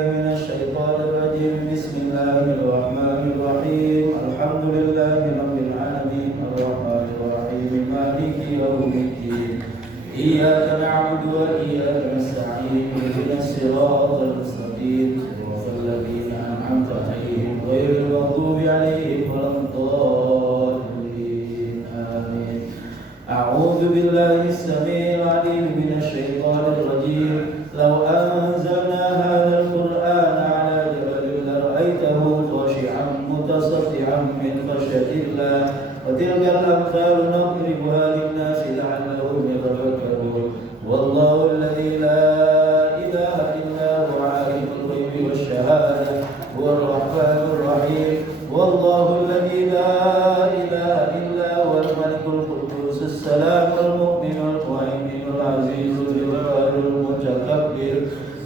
من الشيطان الرجيم. بسم الله الرحمن الرحيم. الحمد لله رب العالمين الرحمن الرحيم مالك يوم الدين. إياك نعبد وإياك نستعين اهدنا الصراط المستقيم صراط الذين أنعمت عليهم غير المغضوب عليهم ولا الضالين آمين. أعوذ بالله السميع العليم من الشيطان الرجيم. لو أنزلنا هذا القرآن على جبل لرأيته خاشعا متصدعا من خشية الله وتلك الأمثال نضربها للناس لعلهم يتفكرون. والله الذي لا إله إلا هو عالم الغيب والشهادة هو الرحمن الرحيم. والله الذي لا إله إلا هو الملك القدوس السلام المؤمن المهيمن العزيز الجبار المتكبر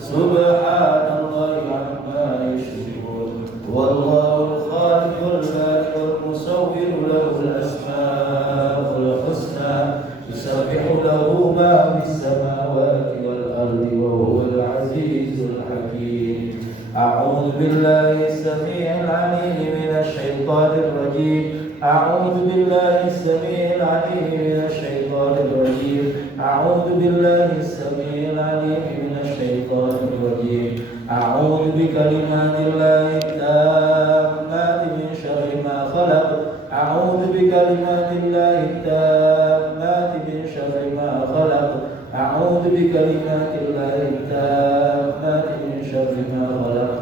سبحان الله عما يشركون. والله الخالق البارئ المصور له الأسماء الحسنى يسبح له ما في السماوات والأرض وهو العزيز الحكيم. أعوذ بالله السميع العليم من الشيطان الرجيم. أعوذ بالله السميع العليم من الشيطان الرجيم. أعوذ بالله السميع العليم من الشيطان الرجيم. أعوذ بكلمات الله التامات من شر ما خلق. أعوذ بكلمات الله التامات من شر ما خلق. أعوذ بكلمات الله التامات من شر ما خلق.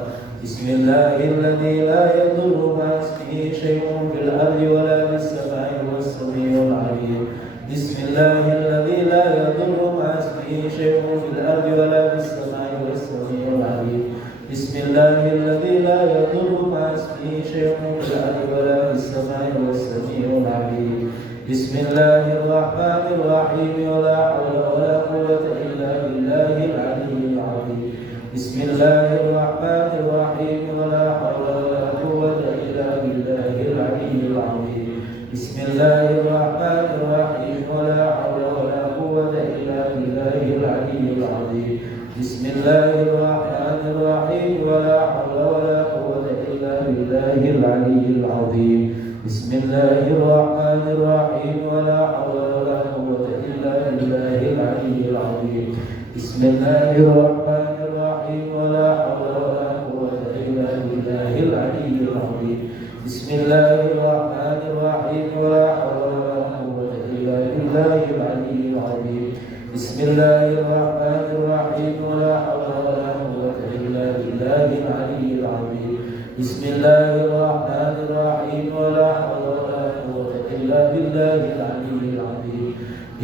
بسم الله الذي لا يضر مع اسمه شيء في الأرض ولا في السماء وهو السميع العليم. بسم الله الذي لا يضر مع اسمه شيء في الأرض ولا في السماء وهو السميع العليم. بسم الله الذي لا يضر مع اسمه شيء في الأرض ولا في السماء وهو السميع العليم. بسم الله الرحمن الرحيم. ولا حول ولا قوة إلا بالله العلي العظيم. بسم الله الرحمن الرحيم. ولا حول ولا قوة إلا بالله العلي العظيم. بسم الله الرحمن الرحيم. ولا حول ولا قوة إلا بالله العلي العظيم. بسم الله الرحمن الرحيم. ولا حول ولا قوة إلا بالله العلي العظيم. بسم الله الرحمن الرحيم. ولا حول ولا قوة إلا بالله العلي العظيم. بسم الله الرحمن الرحيم. ولا حول ولا قوة إلا بالله العلي العظيم. بسم الله الرحمن الرحيم. ولا حول ولا قوة إلا بالله العلي العظيم. بسم الله الرحمن الرحيم. ولا حول ولا قوة إلا بالله العلي العظيم. بسم الله الرحمن الرحيم. ولا حول ولا قوة إلا بالله العلي العظيم.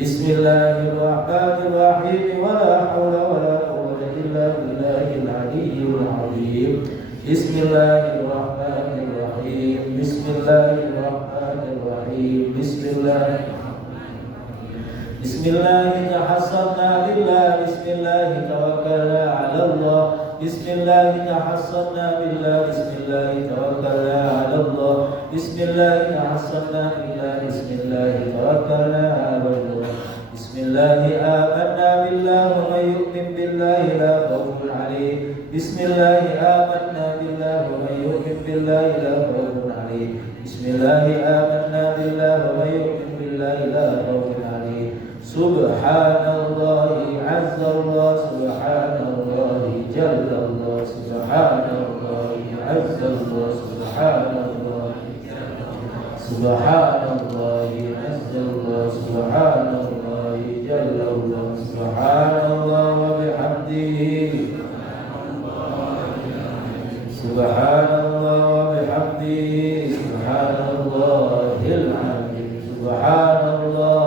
بسم الله الرحمن الرحيم. ولا حول ولا قوة إلا بالله العلي العظيم. بسم الله الرحمن الرحيم. بسم الله الرحمن الرحيم. بسم الله تحصنا بالله. بسم الله توكلنا على الله. بسم الله تحصنا بالله. بسم الله توكلنا على الله. بسم الله تحصنا بالله. بسم الله توكلنا على الله. بسم الله آمنا بالله. ومن يؤمن بالله لا خوف عليه. بسم الله آمنا بالله. ومن يؤمن بالله لا خوف عليه. بسم الله آمنا بالله. ومن يؤمن بالله لا خوف عليه. سبحان الله عز الله. سبحان الله جل الله. سبحان الله عز الله. سبحان الله. سبحان الله عز الله. سبحان الله جل الله. سبحان الله وبحمده. سبحان الله وبحمده. سبحان الله العظيم. سبحان الله.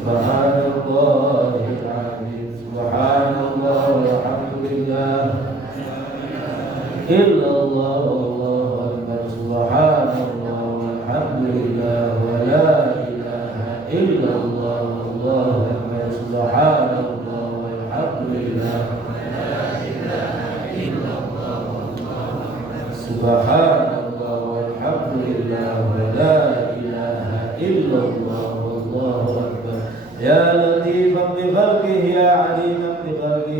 سبحان الله العظيم. سبحان الله والحمد لله إلا الله والله أكبر. سبحان الله والحمد لله ولا إله إلا الله والله أكبر. سبحان الله والحمد لله ولا إله إلا الله والله أكبر. سبحان الله والحمد لله ولا إله إلا الله والله أكبر. يا لطيفا بخلقه يا عليما بخلقه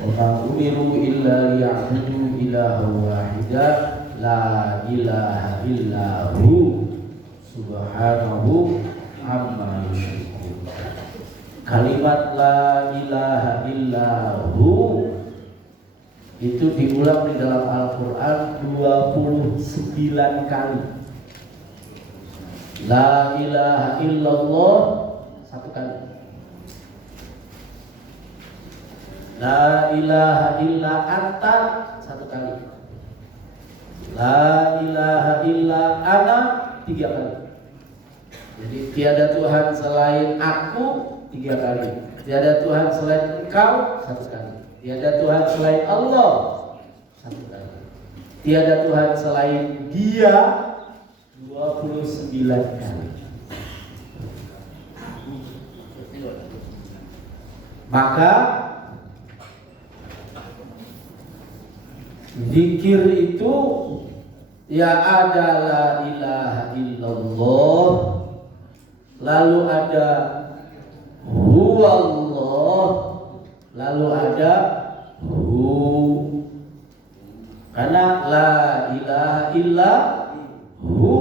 Wa ma umiru illa liya'budu ilahan wahida la ilaha illa hu subhanahu amma yusyrikun. Kalimat la ilaha illa hu itu diulang di dalam Al-Quran 29 kali. La ilaha illallah 1 kali. La ilaha illa anta 1 kali. La ilaha illa ana 3 kali. Jadi tiada Tuhan selain aku 3 kali. Tiada Tuhan selain engkau 1 kali. Tiada Tuhan selain Allah 1 kali. Tiada Tuhan selain Dia 29 kali. Maka zikir itu ya ada la ilaha illallah, lalu ada huwallah, lalu ada hu. Karena la ilaha illa hu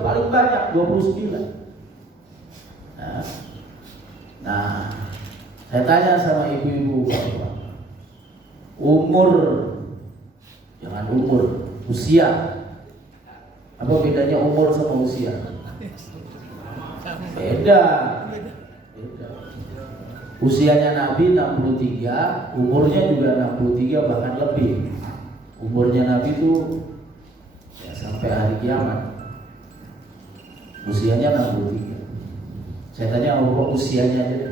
paling banyak 29. Nah, saya tanya sama ibu-ibu, umur, jangan umur, usia. Apa bedanya umur sama usia? Beda. Usianya Nabi 63, umurnya juga 63 bahkan lebih. Umurnya Nabi itu ya sampai hari kiamat. Usianya 63. Saya tanya apa usianya aja.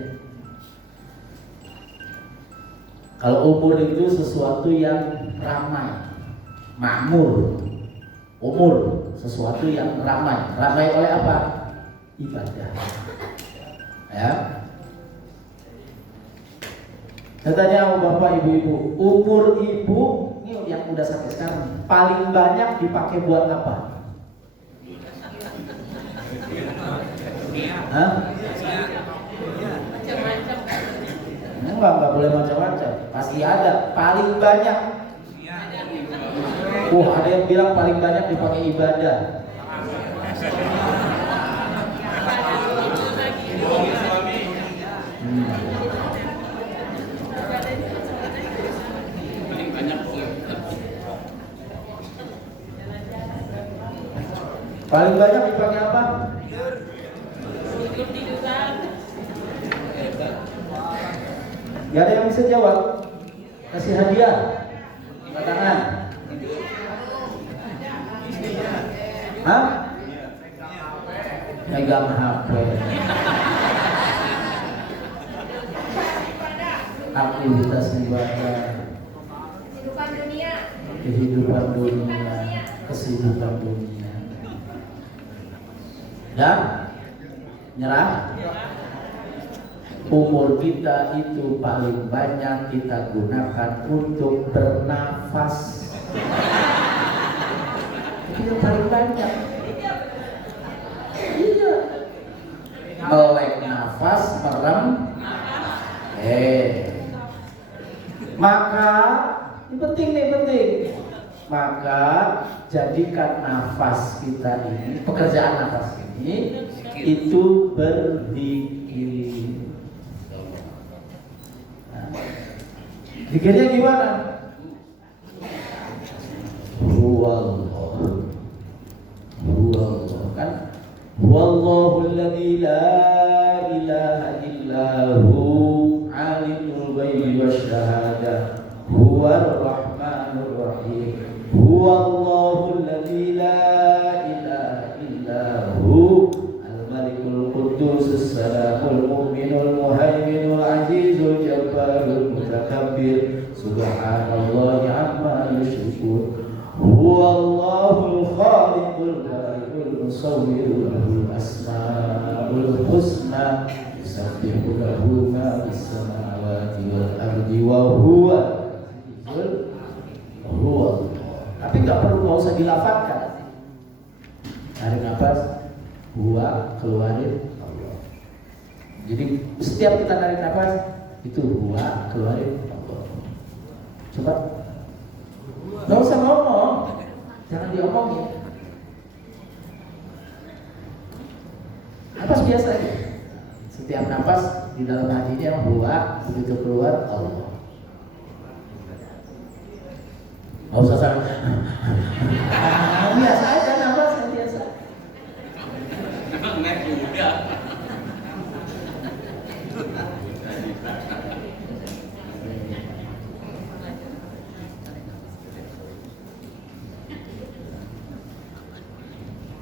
Kalau umur itu sesuatu yang ramai, makmur. Umur sesuatu yang ramai. Ramai oleh apa? Ibadah. Ya. Saya tanya sama bapak ibu-ibu, umur ibu ini yang udah sampai sekarang paling banyak dipakai buat apa? Hah? Enggak boleh macam-macam. Pasti ada. Paling banyak. Ada yang bilang paling banyak dipakai ibadah. Paling banyak dipakai apa? Gak ada yang bisa jawab. Kasih hadiah. Angkat tangan. Hah? Megang HP. Aktivitas ibadah. Kehidupan dunia. Kesibukan dunia. Dan nyerah. Umur kita itu paling banyak kita gunakan untuk bernafas. Itu paling banyak. Iya. Melek nafas, merem. Maka ini penting. Maka jadikan nafas kita ini, pekerjaan nafas ini itu berzikir. Zikirnya gimana? Huwallah kan? Huwallahul ladzi la ilaha illahu alimul ghaibi wasyahadah huwar rahmanur rahim. Huwallahul ladzi la ilaha illahu al-malikul quddus salamul mu'minul muhaiminul azizul jabbarul mutakabbir subhanallah amma yusyrikun. Huwallahul khaliqul bari'ul musawwirul lahul asmaul husna yusabbihu lahu ma fis samawati wal ardi wa huwa tapi nggak usah dilafadzkan. Tarik nafas, keluarin Allah. Jadi setiap kita tarik nafas Itu huwa keluarin Allah. Coba. Nggak usah ngomong, jangan diomongin. Napas biasa aja. Setiap napas di dalam hatinya huwa, begitu keluar Allah. Nggak usah sama. Biasa aja napas yang biasa. Nggak juga.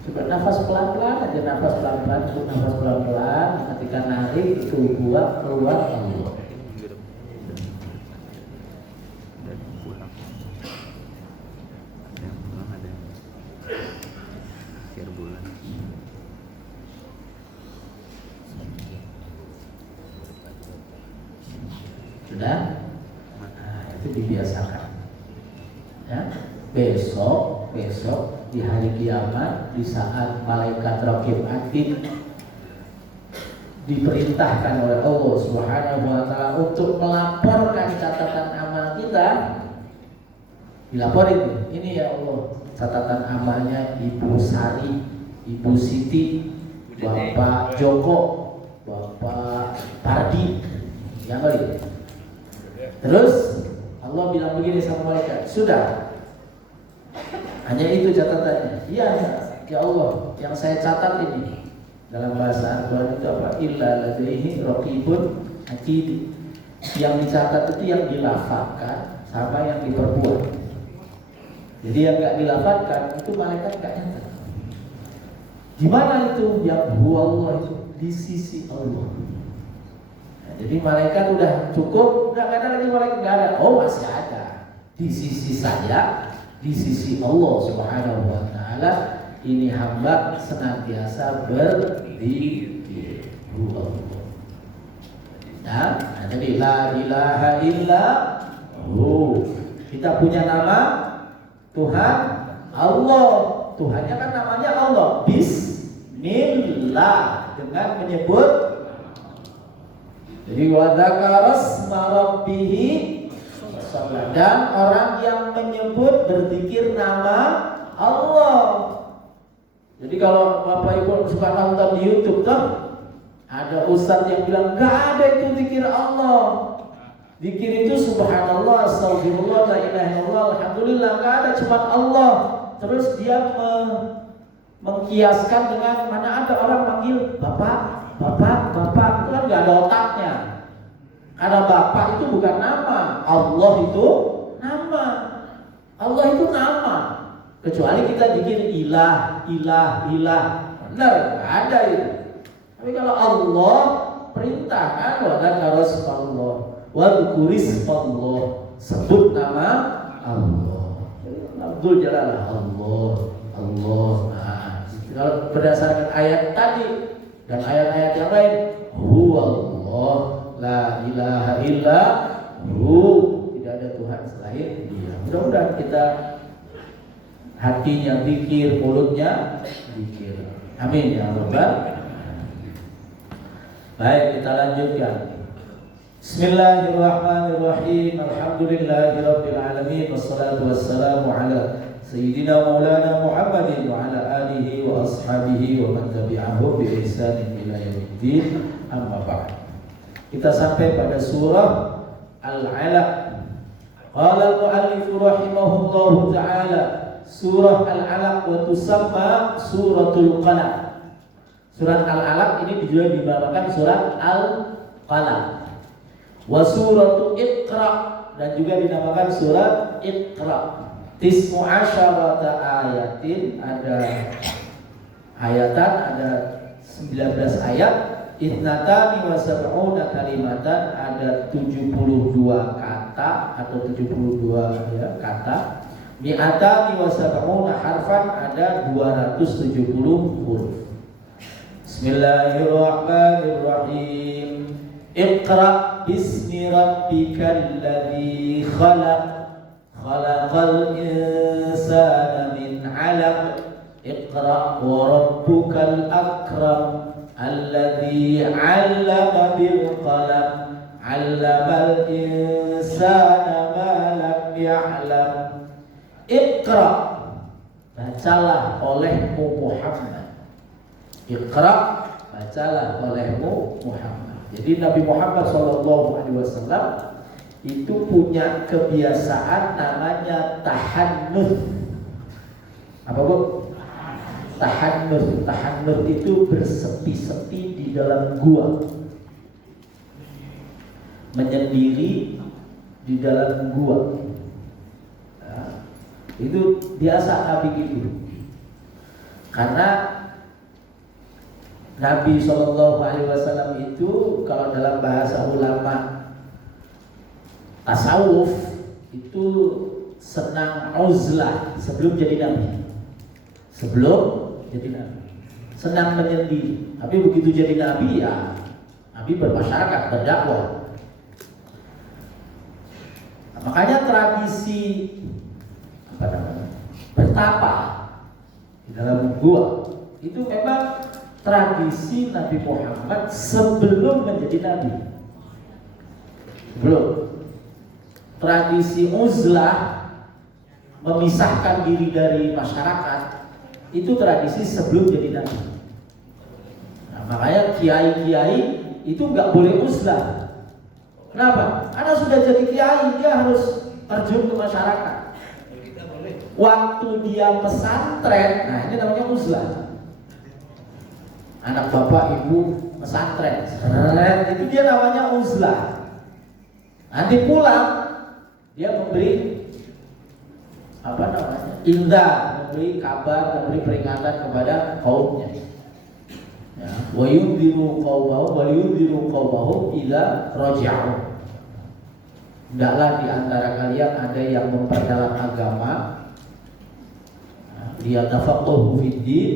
Coba nafas pelan-pelan aja, nafas pelan-pelan, nafas pelan-pelan. Ketika narik itu buat keluar Allah. Sudah? Nah, itu dibiasakan. Ya, besok di hari kiamat, di saat malaikat Raqib Atid diperintahkan oleh Allah Subhanahu wa taala untuk melaporkan catatan amal kita, dilaporin, ini ya Allah catatan amalnya Ibu Sari, Ibu Siti, Bapak Joko, Bapak Pardi, ya kali. Terus Allah bilang begini sama malaikat, sudah, hanya itu catatannya. Iya ya Allah, yang saya catat ini dalam bahasa Al-Quran itu apa? Illa ladaihi raqibun atid. Yang dicatat itu yang dilafalkan sama yang diperbuat. Jadi yang nggak dilafalkan itu malaikat nggak nyatat. Di mana itu? Yang huwa Allah itu di sisi Allah. Nah, jadi malaikat udah cukup, nggak ada lagi malaikat, nggak ada. Oh masih ada di sisi saya, di sisi Allah Subhanahu wa taala. Ini hamba senantiasa berzikir Allah. Dan jadi la ilaha illa hu. Kita punya nama Tuhan Allah. Tuhannya kan namanya Allah. Bismillah, dengan menyebut. Jadi wa dzakara asma rabbih, dan orang yang menyebut berzikir nama Allah. Jadi kalau Bapak Ibu suka nonton di YouTube tuh, ada ustadz yang bilang gak ada itu zikir Allah. Zikir itu subhanallah, astagfirullah, la ilaha illallah, alhamdulillah, gak ada, cuma Allah. Terus dia mengkiaskan dengan mana ada orang manggil Bapak, Bapak, Bapak, itu kan gak ada otaknya. Karena Bapak itu bukan nama, Allah itu nama. Allah itu nama. Kecuali kita bikin ilah. Benar, ada itu. Tapi kalau Allah perintahkan wa dzakara Allah, wa dzkurismallah, sebut nama Allah. Abdul Jalal Allah. Nah, kalau berdasarkan ayat tadi dan ayat-ayat yang lain, huwa Allah, la ilaha illa hu, tidak ada Tuhan selain Dia. Mudah-mudahan kita hatinya zikir, mulutnya zikir. Amin ya rabbal. Baik, kita lanjutkan. Bismillahirrahmanirrahim. Alhamdulillahirabbil alamin, wassalatu wassalamu ala sayyidina maulana Muhammadin wa ala alihi wa ashabihi wa man tabi'ahum bi ihsanin ila yaumiddin. Amma ba'd. Kita sampai pada surah Al-Alaq. Qala al-mu'allif rahimahullahu ta'ala, surah Al-Alaq wa tusamma suratul Qalam. Surat Al-Alaq ini juga dinamakan surat Al-Qalam. Wa suratul Iqra, dan juga dinamakan surat Iqra. Tis'u asyarata ayatin, ada ayatan, ada 19 ayat. Itnatani wa sab'una kalimatan, ada 72 kata atau 72 ya, kata. Mi'atani wa sab'una harfan, ada 270 huruf. Bismillahirrahmanirrahim. Iqra bismi rabbikal ladzi khalaq, khalaqal insana min 'alaq. Iqra wa rabbukal akram, alladzi 'allama bil qalam, 'allamal insana ma lam ya'lam. Iqra, bacalah olehmu Muhammad. Iqra, bacalah olehmu Muhammad. Jadi Nabi Muhammad SAW itu punya kebiasaan namanya tahannuth. Apa bu? Tahannuth. Tahannuth itu bersepi-sepi di dalam gua, menyendiri di dalam gua. Nah, itu biasa Nabi gitu. Karena Nabi SAW itu kalau dalam bahasa ulama tasawuf itu senang uzlah sebelum jadi nabi. Sebelum jadi nabi senang menyendiri. Tapi begitu jadi nabi ya nabi bermasyarakat, berdakwah. Nah, makanya tradisi bertapa di dalam gua itu memang tradisi Nabi Muhammad sebelum menjadi nabi. Sebelum. Tradisi uzlah, memisahkan diri dari masyarakat, itu tradisi sebelum jadi nabi. Nah, makanya kiai-kiai itu nggak boleh uzlah. Kenapa? Karena sudah jadi kiai, dia harus terjun ke masyarakat. Waktu dia pesantren, nah ini namanya uzlah. Anak bapak ibu pesantren, itu dia namanya uzlah. Nanti pulang dia memberi indah, memberi kabar, memberi peringatan kepada kaumnya. Ya, wa yundiru qaumahum idza raja'u. Hendaklah di antara kalian ada yang memperdalam agama, dia tafaqahu fid din,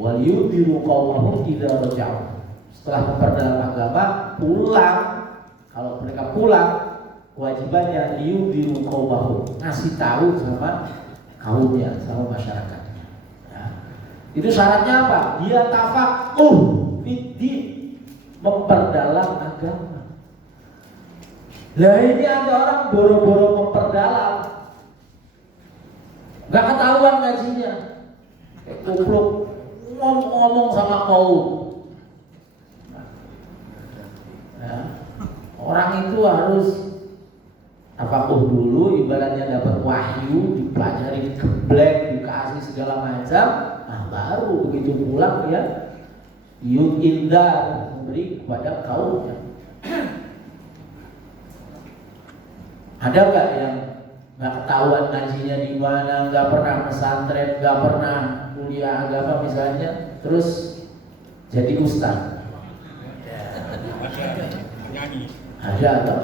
wa yundiru qaumahum idza raja'u. Setelah memperdalam agama, pulang. Kalau mereka pulang, kewajibannya liyundiru qaumahum, ngasih tahu sama kaumnya, sama masyarakatnya. Ya. Itu syaratnya apa? Dia tafaqquh fiddin, memperdalam agama. Lah ini ada orang boro-boro memperdalam, nggak ketahuan ngajinya, kupluk ngomong sama kaum. Ya. Orang itu harus tafakuh dulu, ibaratnya dapat wahyu, dipelajari, geblek, dikasih segala macam. Nah baru begitu pulang ya indar, memberi kepada kaumnya. Ada nggak yang nggak ketahuan ngajinya di mana, nggak pernah pesantren, nggak pernah kuliah agama misalnya, terus jadi ustaz? Ada atau?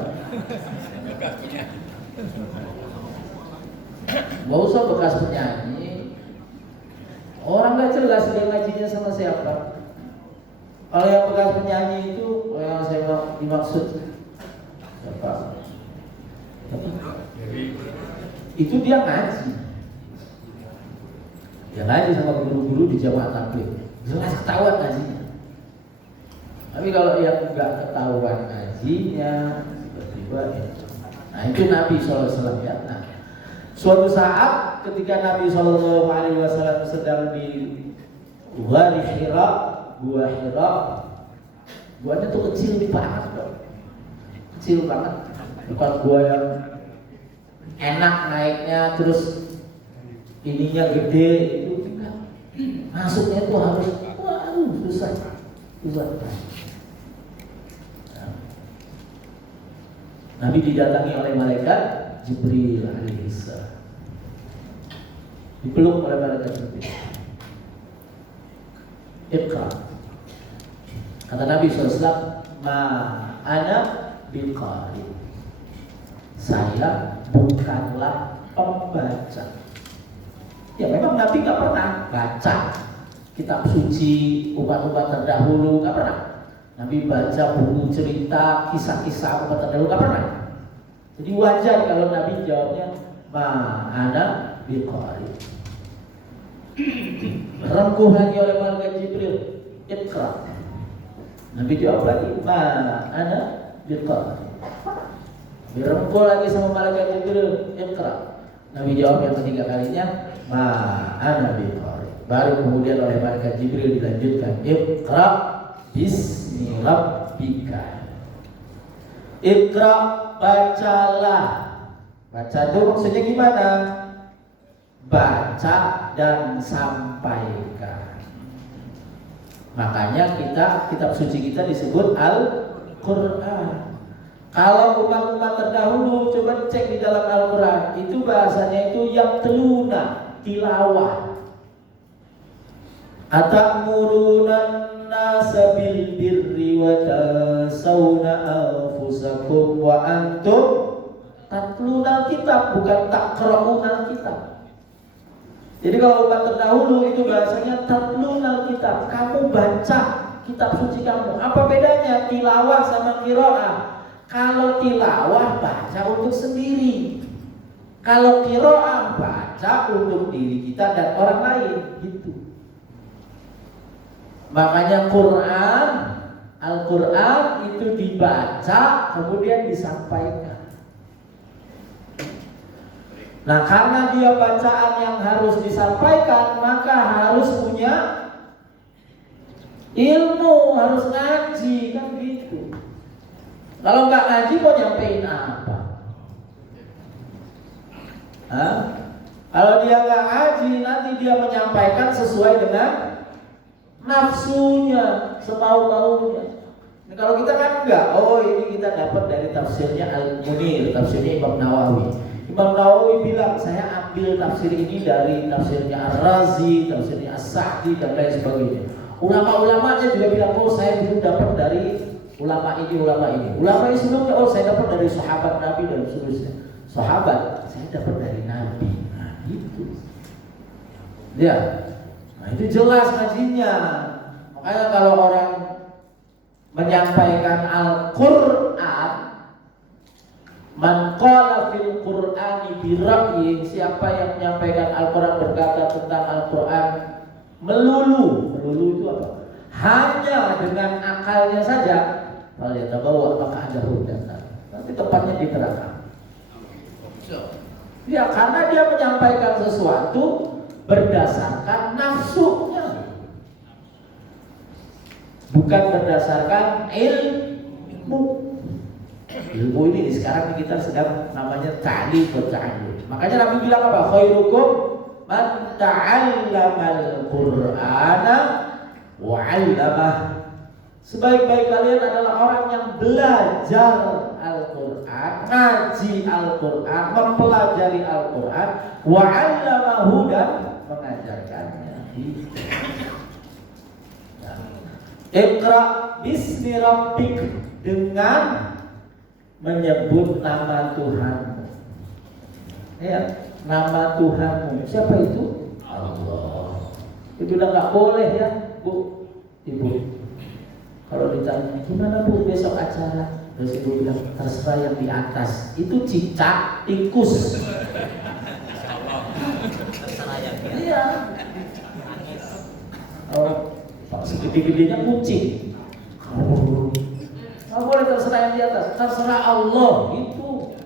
Gak usah bekas penyanyi. Orang gak jelas dia ngajinya sama siapa. Kalau yang bekas penyanyi itu yang saya dimaksud siapa? Itu dia ngaji. Dia ngaji sama guru-guru di jamaah tabligh. Jelas ketahuan ngajinya. Tapi kalau yang nggak ketahuan ngajinya, tiba-tiba ya. Nah itu Nabi SAW ya. Nah, suatu saat ketika Nabi SAW sedang di Gua Hira, guanya tuh kecil banget dong. Kecil banget. Bukan gua yang enak naiknya, terus ininya gede, itu enggak. Masuknya tuh harus, susah. Nabi didatangi oleh malaikat Jibril alaihissalam. Dipeluk oleh malaikat Jibril. Iqra. Kata Nabi SAW, ma ana biqari. Saya bukanlah pembaca. Ya memang Nabi gak pernah baca kitab suci, umat-umat terdahulu, gak pernah. Nabi baca buku cerita, kisah-kisah umat terdahulu, gak pernah. Jadi wajar kalau Nabi jawabnya ma'ana biqari. Rengkuh lagi oleh malaikat Jibril, Iqra. Nabi jawab lagi ma'ana biqari. Direngkul lagi sama malaikat Jibril, Iqra. Nabi jawab yang ketiga kalinya, ma ana biqari. Baru kemudian oleh malaikat Jibril dilanjutkan, Iqra bismi rabbika. Iqra, bacalah. Baca itu maksudnya gimana? Baca dan sampaikan. Makanya kitab suci kita disebut Al-Quran. Kalau umat-umat terdahulu coba cek di dalam Al-Quran, itu bahasanya itu yang teluna, tilawah. Atamuruna nasa bil birri wa tasawna anfusakum wa antum tatluna kitab, bukan takra'una kitab. Jadi kalau umat terdahulu itu bahasanya tatluna kitab, kamu baca kitab suci kamu. Apa bedanya tilawah sama qiraah? Kalau tilawah baca untuk sendiri, kalau qiraah baca untuk diri kita dan orang lain, gitu. Makanya Al-Quran itu dibaca kemudian disampaikan. Nah, karena dia bacaan yang harus disampaikan, maka harus punya ilmu, harus ngaji, kan gitu. Kalau nggak ngaji mau nyampein apa? Hah? Kalau dia nggak ngaji, nanti dia menyampaikan sesuai dengan nafsunya, semau-maunya. Nah, kalau kita kan enggak, oh ini kita dapat dari tafsirnya Al-Munir, tafsirnya Imam Nawawi. Imam Nawawi bilang, saya ambil tafsir ini dari tafsirnya Ar-Razi, tafsirnya As-Sa'di dan lain sebagainya. Ulama-ulamanya juga bilang, oh saya belum dapat dari ulama ini, ulama ini. Ulama ini sebelumnya, oh saya dapat dari sahabat Nabi dan seterusnya. Sahabat, saya dapat dari Nabi. Nah itu. Ya, nah itu jelas ngajinya. Makanya kalau orang menyampaikan Al-Quran, man qala fil Qur'ani bi ra'yi, siapa yang menyampaikan Al-Quran berkata tentang Al-Quran melulu itu apa? Hanya dengan akalnya saja, kalau dia terbawa maka ada hudan. Nanti tepatnya di neraka. Ya, karena dia menyampaikan sesuatu berdasarkan nafsunya, bukan berdasarkan ilmu. Ilmu ini sekarang kita sedang namanya ta'lim wa ta'allum. Makanya Nabi bilang apa? Khairukum man ta'allamal Qur'ana wa 'allamah. Sebaik-baik kalian adalah orang yang belajar Al-Quran, ngaji Al-Quran, mempelajari Al-Quran, wa 'allamahu, dan mengajarkannya. Iqra bismi rabbik, dengan menyebut nama Tuhanmu. Ya, nama Tuhanmu. Siapa itu? Allah. Dia bilang nggak boleh ya, Bu, Ibu. Kalau ditanya gimana Bu besok acara, terus Ibu bilang terserah yang di atas. Itu cicak, tikus. Iya. Oh, segede-gedenya kucing. Nggak boleh terserah yang di atas, terserah Allah itu.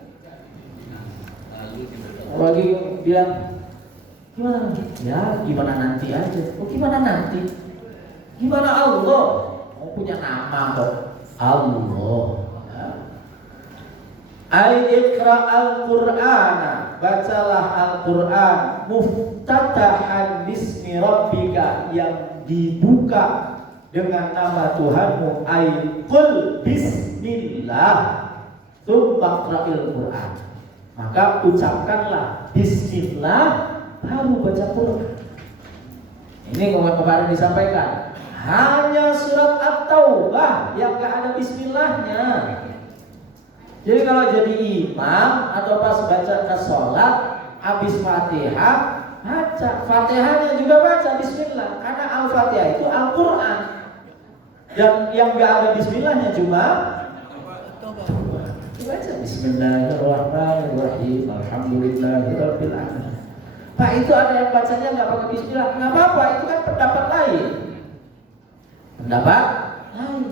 Lagi bilang gimana? Ya gimana nanti aja. Oh gimana nanti? Gimana Allah? Mau punya nama kok Allah. Ya. Iqra al-Qur'ana, bacalah Al-Quran muftatahan bismi rabbika, yang dibuka dengan nama Tuhanmu. Qul bismillah tsumma qra'il Qur'an, maka ucapkanlah bismillah baru baca Quran. Ini kemarin disampaikan, hanya surat At-Taubah yang gak ada bismillahnya. Jadi kalau jadi imam atau pas baca ke sholat, habis Fatihah, baca Fatihahnya juga baca bismillah, karena Al-Fatihah itu Al-Quran. Dan yang gak ada bismillahnya cuma baca bismillahirrahmanirrahim, alhamdulillahirabbil alamin. Pak, itu ada yang bacanya nggak pakai bismillah, nggak apa-apa, itu kan pendapat lain. Pendapat lain.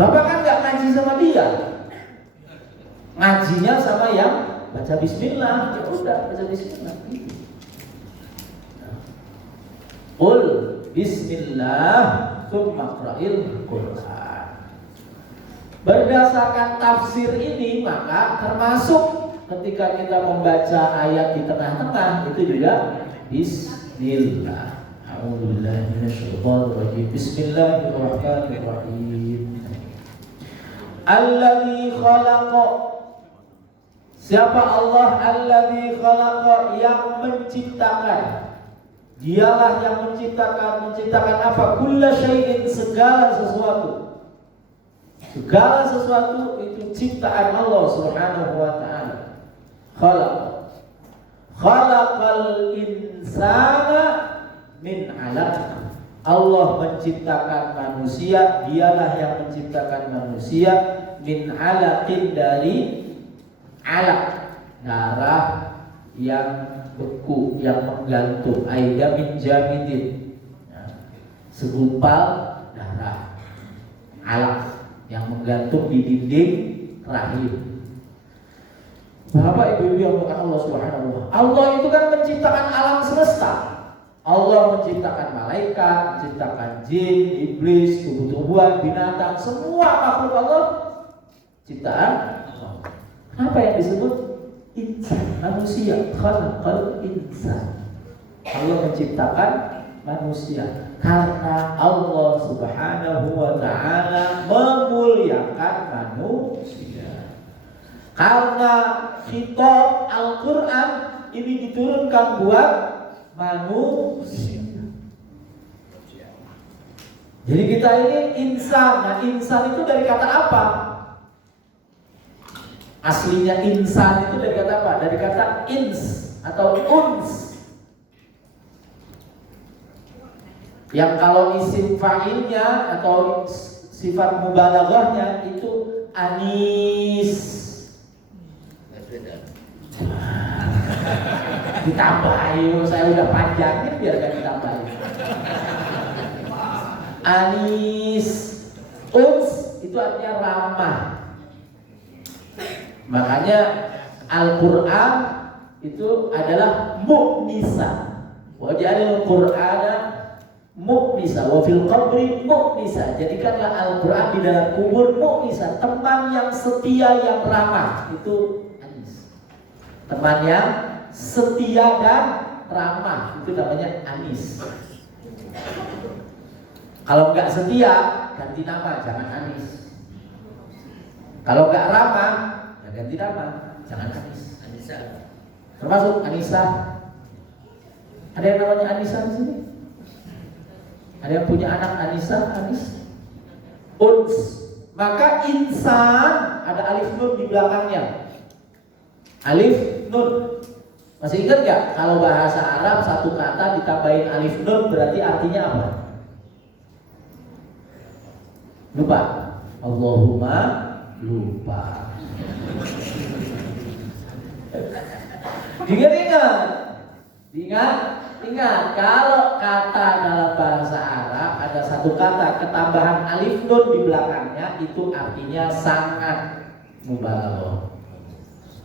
Bapak kan nggak ngaji sama dia, Ngajinya sama yang baca bismillah, ya udah baca bismillah. Qul bismillah tsumma qra'il Qur'an. Berdasarkan tafsir ini maka termasuk ketika kita membaca ayat di tengah-tengah itu juga bismillah. A'udzubillahi minasyaitonir rajim. Bismillahirrahmanirrahim. Alladzi khalaqa. Siapa Allah? Alladzi khalaqa, yang menciptakan. Dialah yang menciptakan apa? Kulla syai'in, segala sesuatu. Segala sesuatu itu ciptaan Allah Subhanahu wa taala. Khalaqal insana min 'alaq. Allah menciptakan manusia, dialah yang menciptakan manusia min 'alaqin, dari 'alaq, darah yang beku, yang menggantung. Aida min jamidin, segumpal darah, 'alaq, yang menggantung di dinding rahim. Bapak Ibu yang bukan Allah Subhanahu wa taala. Allah itu kan menciptakan alam semesta. Allah menciptakan malaikat, menciptakan jin, iblis, tumbuh-tumbuhan, binatang, semua makhluk Allah ciptaan Allah. Apa yang disebut insan, manusia? Khalaqal insan. Allah menciptakan manusia karena Allah Subhanahu wa taala memuliakan manusia. Karena kitab Al-Qur'an ini diturunkan buat manusia. Jadi kita ini insan. Nah, insan itu dari kata apa? Aslinya insan itu dari kata apa? Dari kata ins atau uns. Yang kalau isim fa'ilnya atau sifat mubalaghahnya itu anis. Ditambahin, saya udah panjangin biar gak ditambahin. Anis, uns itu artinya ramah. Makanya Al-Quran itu adalah mu'nisa. Wa ja'alil Qur'ana mu'nisa wa fil qabri mu'nisa. Jadikanlah Al-Quran di dalam kubur mu'nisa, teman yang setia, yang ramah. Itu anis. Teman yang setia dan ramah, itu namanya anis. Kalau nggak setia, ganti nama, jangan anis. Kalau nggak ramah, ya ganti nama, jangan anis. Anissa. Termasuk Anissa. Ada yang namanya Anissa di sini? Ada yang punya anak Anissa, Anis? Uns. Maka insan ada alif nun di belakangnya. Alif nun. Masih ingat gak? Kalau bahasa Arab satu kata ditambahin alif nun berarti artinya apa? Lupa. Allahumma lupa. Ingat kalau kata dalam bahasa Arab ada satu kata ketambahan alif nun di belakangnya itu artinya sangat mubalaghah.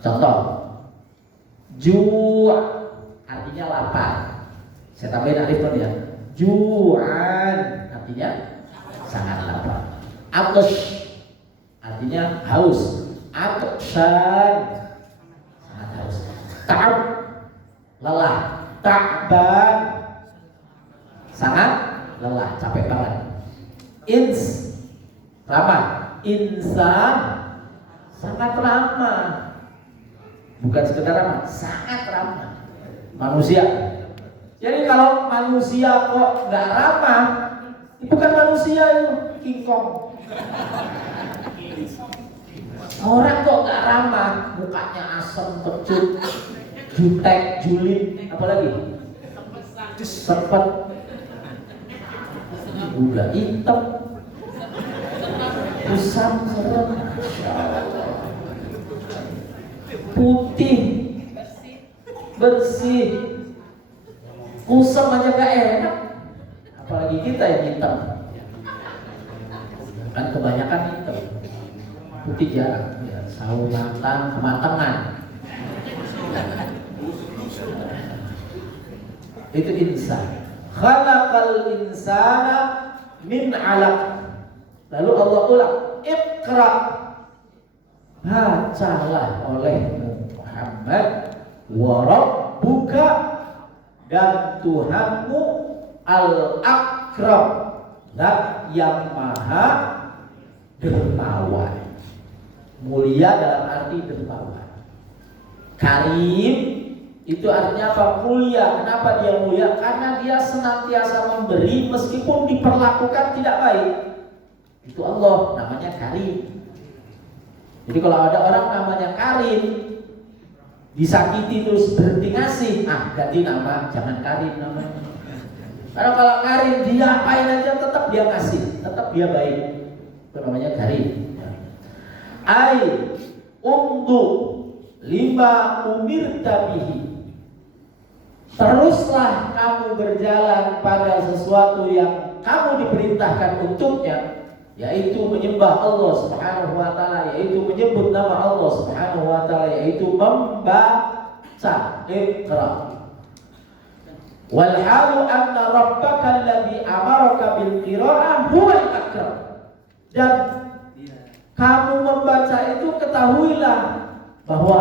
Contoh, ju' artinya lapar. Saya tambahin alif nun ya. Ju'an artinya sangat lapar. Atash artinya haus. Atshan sangat haus. Ta'ab lelah. Ta'ban sangat lelah, capek banget. Ins ramah. Insan sangat ramah. Bukan sekedar ramah, sangat ramah. Manusia. Jadi kalau manusia kok nggak ramah, itu bukan manusia, itu King Kong. Orang kok nggak ramah, mukanya asem, kecut, jutek, julid, apalagi sepet, udah hitam, kusam, serem, putih, bersih, kusam aja gak enak, apalagi kita yang hitam. Kan kebanyakan hitam. putih jarang, ya, sawo matang kematangan. Itu insan. Khalaqal insana min 'alaq. Lalu Allah ulang, Iqra. Bacalah oleh Muhammad wa rabbuka, dan Tuhanmu al-akram, zat yang maha dermawan. Mulia dalam arti dermawan. Karim itu artinya apa? Mulia. Kenapa dia mulia? Karena dia senantiasa memberi meskipun diperlakukan tidak baik. Itu Allah, namanya Karim. Jadi kalau ada orang namanya Karim, disakiti terus berhenti ngasih, ganti nama, jangan Karim namanya. Karena kalau Karim dia apain aja tetap dia ngasih, tetap dia baik. Itu namanya Karim. Untuk lima umirta bihi. Teruslah kamu berjalan pada sesuatu yang kamu diperintahkan untuknya, yaitu menyembah Allah Subhanahu wa taala, yaitu menyebut nama Allah Subhanahu wa taala, yaitu membaca. Iqra. Wal halu anna rabbaka alladhi amaraka bil qira'ah huwal akram. Dan kamu membaca itu ketahuilah bahwa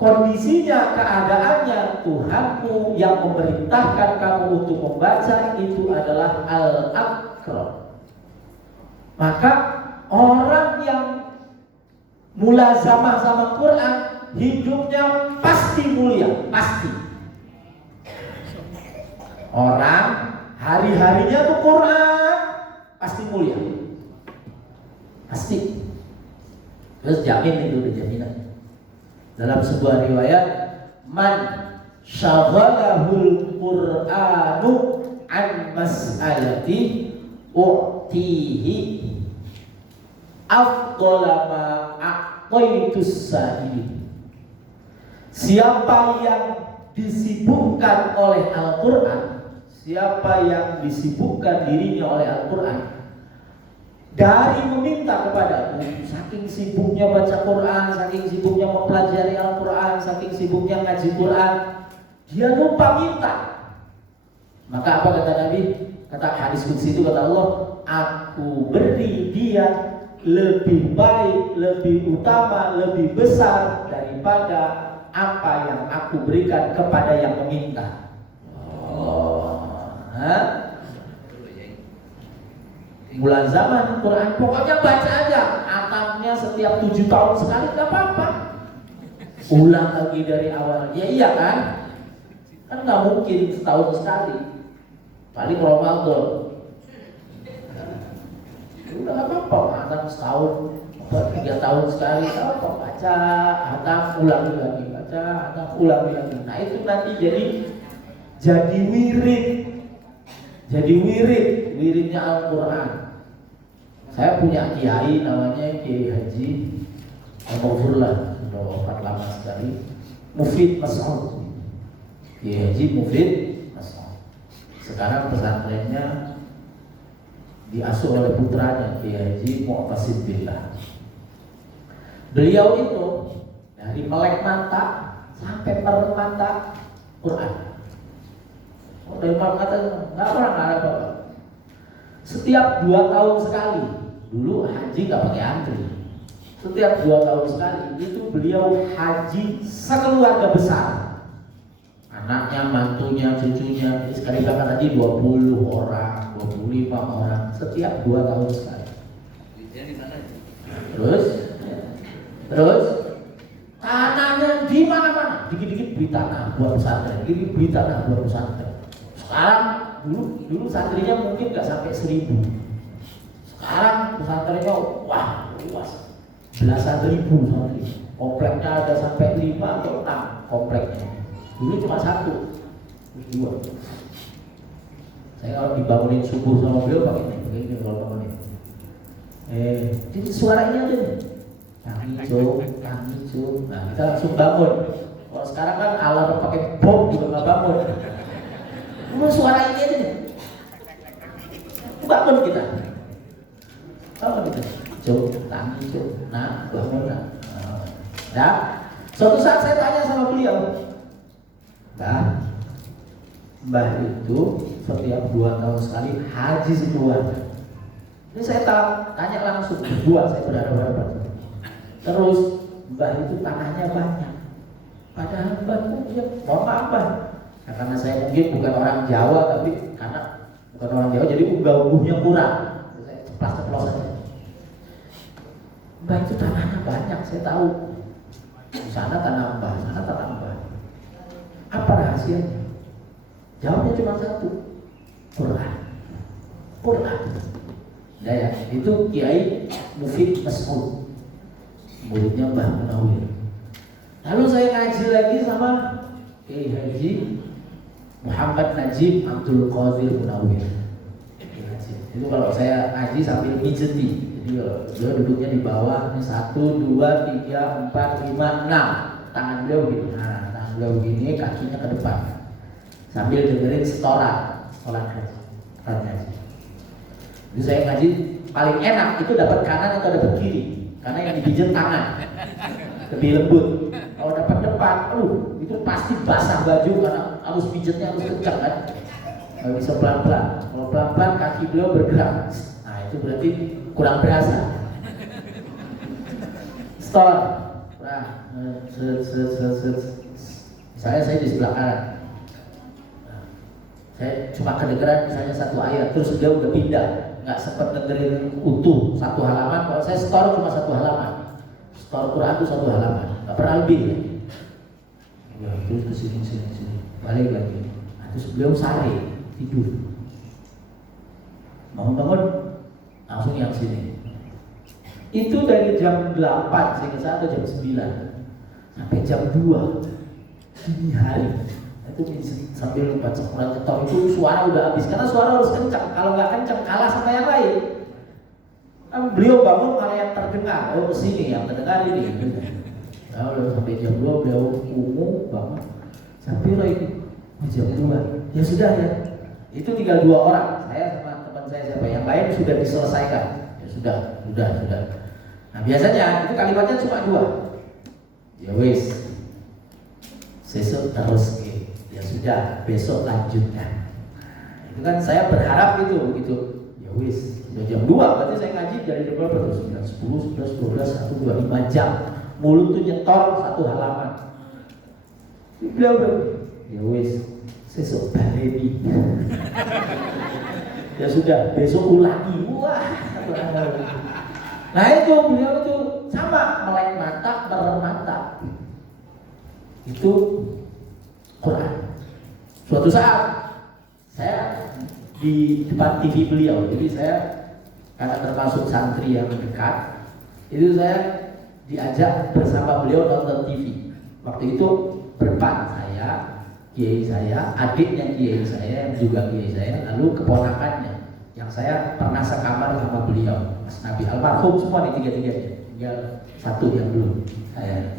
kondisinya, keadaannya, Tuhanmu yang memerintahkan kamu untuk membaca itu adalah al-akram. Maka orang yang mulazamah sama Quran, hidupnya pasti mulia, pasti. Orang hari-harinya tuh Quran, pasti mulia, pasti. Terus jamin itu udah jaminan. Dalam sebuah riwayat, man syaghalahul Qur'anu an mas'alati u'tihi afdhala ma a'taitus sa'ilin. Siapa yang disibukkan oleh Al-Qur'an, siapa yang disibukkan dirinya oleh Al-Qur'an dari meminta kepadaku, saking sibuknya baca Quran, saking sibuknya mempelajari Al-Quran, saking sibuknya ngaji Quran, dia lupa minta. Maka apa kata Nabi? Kata hadis qudsi itu, kata Allah, aku beri dia lebih baik, lebih utama, lebih besar daripada apa yang aku berikan kepada yang meminta. Bulan zaman Quran, pokoknya baca aja. Atamnya setiap 7 tahun sekali gak apa-apa. Ulang lagi dari awal. Ya iya kan? Kan gak mungkin setahun sekali. Paling Ramadan. Udah gak apa-apa. Atam setahun, 3 tahun sekali. Gak apa-apa. Baca, atam ulang lagi. Baca, atam ulang lagi. Nah itu nanti jadi wirid. Jadi wiridnya Al-Quran. Saya punya kiai namanya Kiai Haji Al-Maghfurlah, sudah wafat lama sekali, Mufid Mas'ud. Kiai Haji Mufid Mas'ud. Sekarang pesantrennya diasuh oleh putranya Kiai Haji Mu'tasim Billah. Beliau itu dari melek mata sampai merem mata Quran. Dari melek mata nggak pernah ada apa-apa. Setiap 2 tahun sekali, dulu haji nggak pakai antri. Setiap 2 tahun sekali itu beliau haji sekeluarga besar, anaknya, mantunya, cucunya. Sekali berangkat haji 20 orang, 25 orang. Setiap 2 tahun sekali. Terus tanahnya di mana-mana, dikit-dikit beli tanah buat pesantren, dikit beli tanah buat pesantren. Sekarang dulu santrinya mungkin nggak sampai 1000. Sekarang pesantrennya wah luas, belasan ribu santri. Kompleknya ada sampai 5 atau 6 kompleknya. Dulu cuma 1, terus 2. Saya kalau dibangunin subuh sama beliau pakai ini kalau bangunin. Jadi suaranya tuh kami cuk. Nah kita langsung bangun. Kalau sekarang kan alarm pakai bom juga nggak bangun. Dulu suara ini aja nih. Bangun kita. Cuk, tangi cuk, nah bangun nah. Nah, suatu saat saya tanya sama beliau, Mbah itu setiap 2 tahun sekali haji sebulan. Ini saya tanya langsung, saya berhadapan. Terus Mbah itu tanahnya banyak. Padahal Mbah itu mohon maaf Mbah. Nah, karena saya mungkin bukan orang Jawa, tapi karena bukan orang Jawa jadi unggah-ungguhnya kurang. Saya ceplos saja. Mbah itu tanahnya banyak, saya tahu. Di sana tanah Mbah, sana tanah Mbah. Apa rahasianya? Jawabnya cuma satu, Quran. Ya, itu Kiai Mufid Mas'ud, muridnya Mbah Munawir. Lalu saya ngaji lagi sama Kiai Haji Muhammad Najib Abdul Qadir Munawir. Itu kalau saya ngaji sambil mijeti. Jadi beliau duduknya di bawah, ini 1, 2, 3, 4, 5, 6. Tangan beliau begini, tangan beliau begini, kakinya ke depan. Sambil dengerin setoran ngaji. Jadi saya ngaji paling enak itu dapat kanan atau dapat kiri, karena yang dipijat tangan lebih lembut. Kalau dapat depan, itu pasti basah baju karena harus pijatnya harus kencang kan. Nggak bisa pelan-pelan. Kalau pelan-pelan kaki beliau bergerak. Nah itu berarti kurang berasa. Store. Nah, misalnya saya di sebelah kanan. Saya cuma kedengeran misalnya 1 ayat, terus dia udah pindah, nggak sempat dengerin utuh 1 halaman. Kalau saya store cuma 1 halaman, store Quran itu 1 halaman, nggak pernah lebih ya. Terus ke sini, balik lagi. Nah, terus beliau sare tidur, bangun langsung yang sini. Itu dari jam 8 sehingga atau jam 9 sampai jam 2 dini hari. Itu sambil baca Quran ketok itu suara udah habis, karena suara harus kencang. Kalau nggak kencang kalah sama yang lain. Beliau bangun malah yang terdengar, kesini yang terdengar ini. Nah, udah sampai jam 2 beliau bangun. Sampai lagi jam 2. Ya sudah ya. Itu tinggal 2 orang, saya sama teman saya siapa, yang lain sudah diselesaikan. Ya sudah. Nah biasanya itu kalimatnya cuma 2. Ya wis. Sesuk terus. Ya sudah, besok lanjutkan. Nah, itu kan saya berharap gitu. Ya wis, sudah jam 2, berarti saya ngaji dari jam berapa tuh? 9, 10, 11, 12, 1, 2, 5 jam. Mulut tuh nyetor 1 halaman. Beliau ya wis, sesuk baleni. Ya sudah, besok ulangi. Wah. Nah itu beliau itu sama, melek mata, merem mata. Itu Quran. Suatu saat saya di depan TV beliau, jadi saya karena termasuk santri yang dekat, itu saya diajak bersama beliau nonton TV. Waktu itu berempat, saya, kiai saya, adiknya kiai saya yang juga kiai saya, lalu keponakannya yang saya pernah sekamar sama beliau, Mas Nabi almarhum semua di 3-3-nya, tinggal 1 yang belum, saya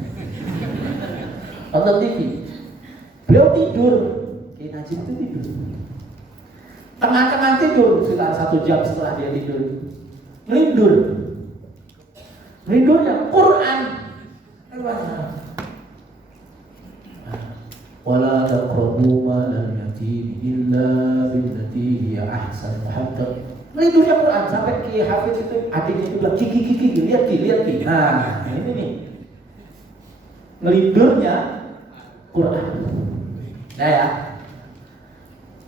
nonton TV. Beliau tidur, Kiai Najib itu tidur. Tengah-tengah tidur, sekitar 1 jam setelah dia tidur, Lindurnya Quran. Wala taqrabu malal yatim illa billati hiya ahsan hatta. Lindurnya Quran sampai Kiai Hafiz itu adiknya itu bilang, Ki, lihat Ki. Nah, ini nih. Ngelindurnya Quran. Nah ya,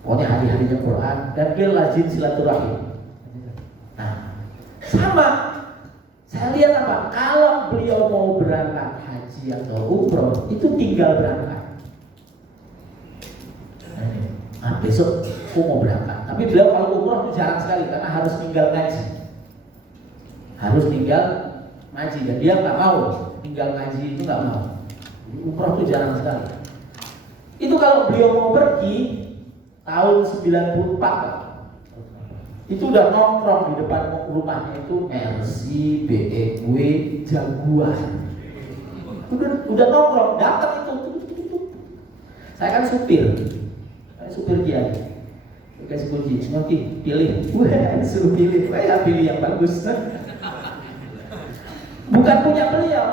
pokoknya hari-harinya Quran dan dia rajin silaturahim. Nah, sama. Saya lihat apa? Kalau beliau mau berangkat haji atau umroh, itu tinggal berangkat. Nah, besok aku mau berangkat. Tapi beliau kalau umroh itu jarang sekali karena harus tinggal ngaji. Dan dia nggak mau tinggal ngaji itu nggak mau. Umroh itu jarang sekali. Itu kalau beliau mau pergi tahun 94 Pak, itu udah nongkrong di depan rumahnya itu Mercy, BMW, Jaguar. Udah nongkrong, datang itu. Saya kan supir dia. Kasih kunci, nanti pilih. Suruh pilih. Saya pilih yang bagus. bukan punya beliau.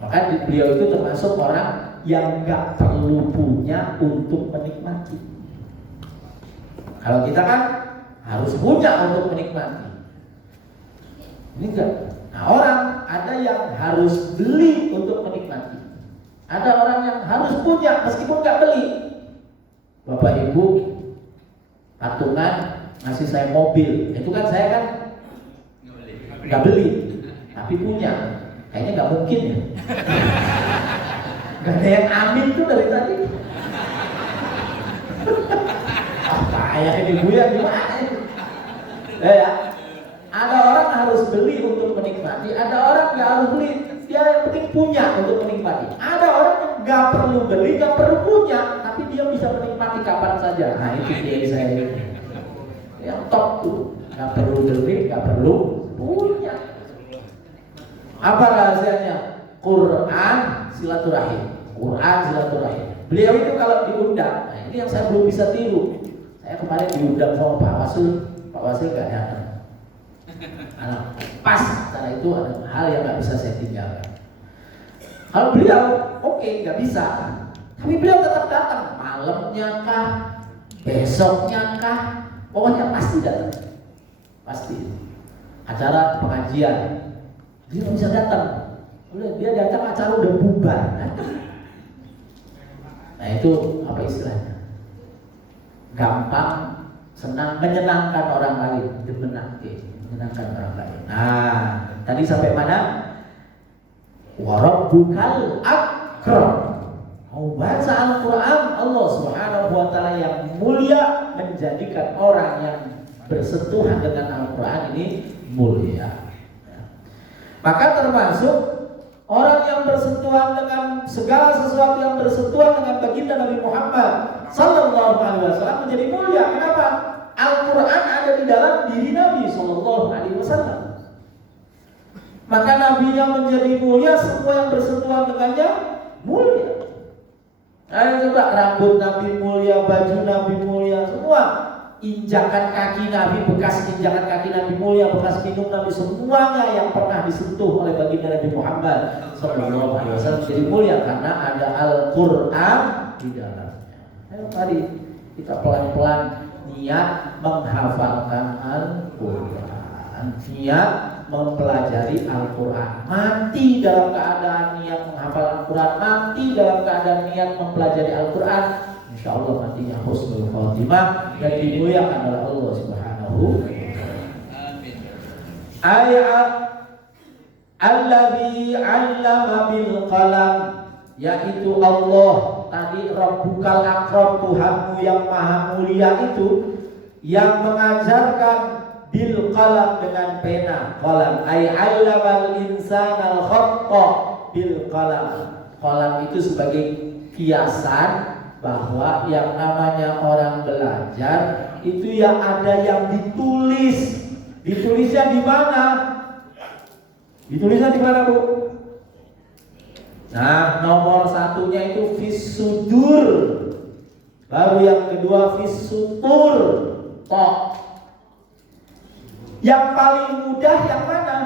Maka beliau itu termasuk orang yang nggak perlu punya untuk menikmati. Kalau kita kan harus punya untuk menikmati. Ini enggak. Nah, orang ada yang harus beli untuk menikmati. Ada orang yang harus punya meskipun nggak beli. Bapak Ibu patungan ngasih saya mobil, itu kan saya kan nggak beli, tapi punya. Kayaknya nggak mungkin ya. Gak ada yang amin tuh dari tadi. Apa ya ini Buya gimana? Ya, ada orang harus beli untuk menikmati, ada orang nggak harus beli, dia yang penting punya untuk menikmati. Ada orang yang nggak perlu beli, nggak perlu punya, tapi dia bisa menikmati kapan saja. Nah itu dia saya yang top tuh, nggak perlu beli, nggak perlu punya. Apa rahasianya? Quran silaturahim. Quran silaturahim. Beliau itu kalau diundang, nah ini yang saya belum bisa tiru. Saya kemarin diundang sama Pak Wasil gak datang. Nah, pas karena itu ada hal yang gak bisa saya tinggalkan. Kalau beliau, oke, gak bisa. Tapi beliau tetap datang. Malamnya kah? Besoknya kah? Pokoknya pasti datang. Pasti. Acara pengajian, dia gak bisa datang. Dia datang acara udah bubar. Nah itu apa istilahnya? Gampang, senang, menyenangkan orang lain, menyenangkan orang lain. Nah, tadi sampai mana? Warabbukal akram. Mau baca Al-Quran, Allah Subhanahu wa Ta'ala yang mulia menjadikan orang yang bersentuhan dengan Al-Quran ini mulia. Maka termasuk orang yang bersentuhan dengan segala sesuatu yang bersentuhan dengan baginda Nabi Muhammad Sallallahu Alaihi Wasallam menjadi mulia. Kenapa? Al-Quran ada di dalam diri Nabi Sallallahu Alaihi Wasallam. Maka Nabi yang menjadi mulia, semua yang bersentuhan dengannya mulia. Ayo coba rambut Nabi mulia, baju Nabi mulia, semua injakan kaki Nabi, bekas injakan kaki Nabi mulia, bekas minum Nabi, semuanya yang pernah disentuh oleh baginda Nabi Muhammad Sallallahu Alaihi Wasallam jadi mulia karena ada Al-Quran di dalamnya. Ayo mari kita pelan-pelan niat menghafalkan Al-Quran, niat mempelajari Al-Quran, mati dalam keadaan niat menghafal Al-Quran, mati dalam keadaan niat mempelajari Al-Quran, insya Allah matinya husnul khatimah dan dimuliakan oleh Allah Subhanahu wa Ta'ala. Ayat alladzi 'allama bil qalam, yaitu Allah tadi Rabbukal akram, Tuhanmu yang maha mulia itu yang mengajarkan bil qalam dengan pena. Qalam ay 'allamal insana al khatta bil qalam. Qalam itu sebagai kiasan bahwa yang namanya orang belajar itu yang ada yang ditulis. Ditulisnya di mana? Ditulisnya di mana, Bu? Nah, nomor satunya itu fis sudur. Baru yang kedua fis sutur. Tok. Yang paling mudah yang mana?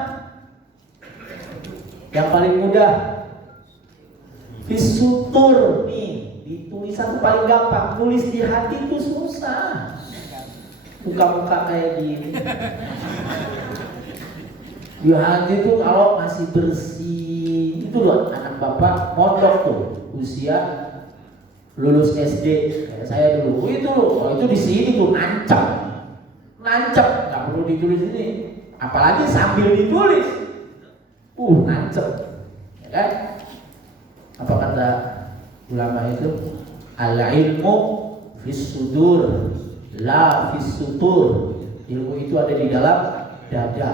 Yang paling mudah fis sutur. Nih, di tulisan paling gampang. Nulis di hati itu susah. Muka-muka kayak gini. Di hati itu kalau masih bersih, itu loh anak bapak mondok tuh usia lulus SD kayak saya dulu. Itu loh, kalau itu di sini tuh nancap, nggak perlu ditulis ini, apalagi sambil ditulis, nancap, ya kan? Apa kata ulama itu? Al ilmu fis sudur, la fis sutur. Ilmu itu ada di dalam dada,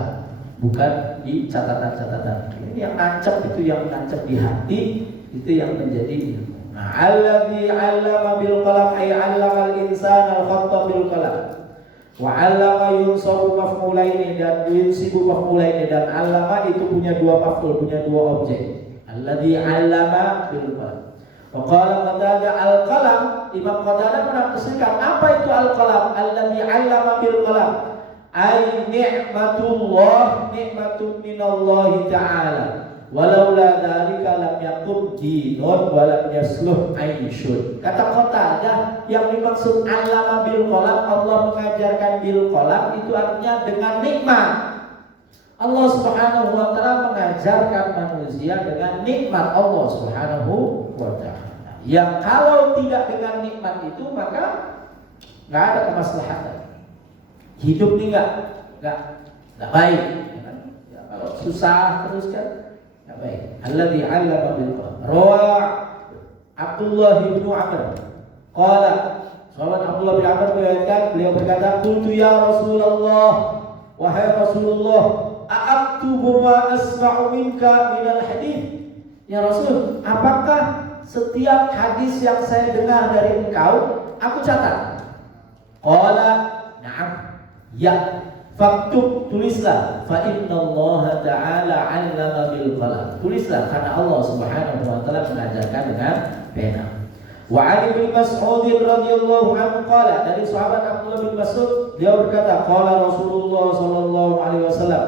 bukan di catatan-catatan. Ini yang nancap, itu yang nancap di hati, itu yang menjadi ilmu. Nah, alladzi 'allama bil qalam ay 'allama al insana al khatta bil qalam. Wa 'allama yunsabu maf'ulaini dan yunsibu maf'ulaini, dan 'allama itu punya dua maf'ul, punya dua objek. Alladzi 'allama bil qalam. Wa qala Qatadah al qalam, Imam Qatadah menafsirkan apa itu al qalam? Alladzi 'allama bil qalam. ay ni'matullah ni'matun minallahi ta'ala walaula dzalika lam yakun dinun wa lam yasluh aisyun. Kata Qatadah, yang dimaksud allama bil qalam, Allah mengajarkan bil qalam, itu artinya dengan nikmat. Allah Subhanahu wa taala mengajarkan manusia dengan nikmat Allah Subhanahu wa taala. Yang kalau tidak dengan nikmat itu maka enggak ada kemaslahatan. Hidup ini enggak baik. Ya, kalau susah terus kan enggak baik. Alladzi 'allama bil qalam. Rawa Abdullah bin Amr. Qala, sahabat Abdullah bin Amr beliau berkata, "Qultu ya Rasulullah, wahai Rasulullah, a'aktubu ma asma'u minka minal hadith." Ya Rasul, apakah setiap hadis yang saya dengar dari engkau aku catat? Qala, na'am. Ya, faktub, tulislah. Fa innallaha ta'ala 'allama bil qalam. Tulislah karena Allah Subhanahu wa taala mengajarkan dengan pena. Wa Ali bin Mas'ud radhiyallahu anhu qala, dari sahabat Abdullah bin Mas'ud dia berkata, qala Rasulullah sallallahu alaihi wasallam,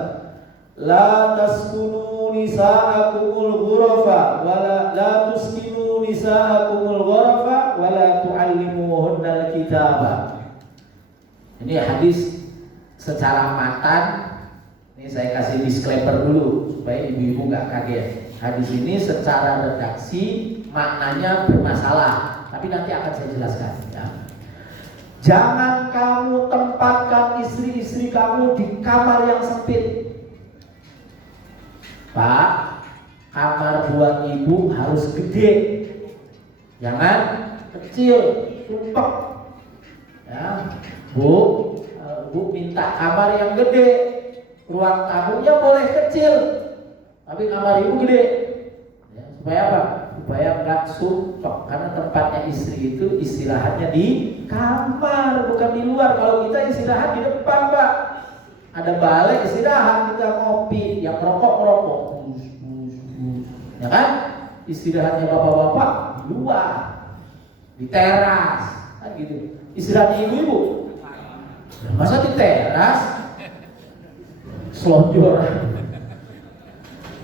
la taskunu nisa'akumul ghurafa wala la tuskinu nisa'akumul ghurafa wala tu'allimuhunnal kitaba. Ini hadis secara matan. Ini saya kasih disclaimer dulu supaya ibu-ibu nggak kaget. Hadis ini secara redaksi maknanya bermasalah, tapi nanti akan saya jelaskan ya. Jangan kamu tempatkan istri-istri kamu di kamar yang sempit. Pak, kamar buat ibu harus gede, jangan kecil, sumpek. Ya, Bu minta kamar yang gede, ruang tamunya boleh kecil, tapi kamar ibu gede. Ya, supaya apa? Supaya nggak sumpek, karena tempatnya istri itu istirahatnya di kamar, bukan di luar. Kalau kita istirahat di depan, Pak. Ada balai istirahat, kita ngopi, yang merokok, ya kan? Istirahatnya bapak-bapak di luar, di teras, kan gitu. Istirahatnya ibu-ibu, masa di teras? Selonjor.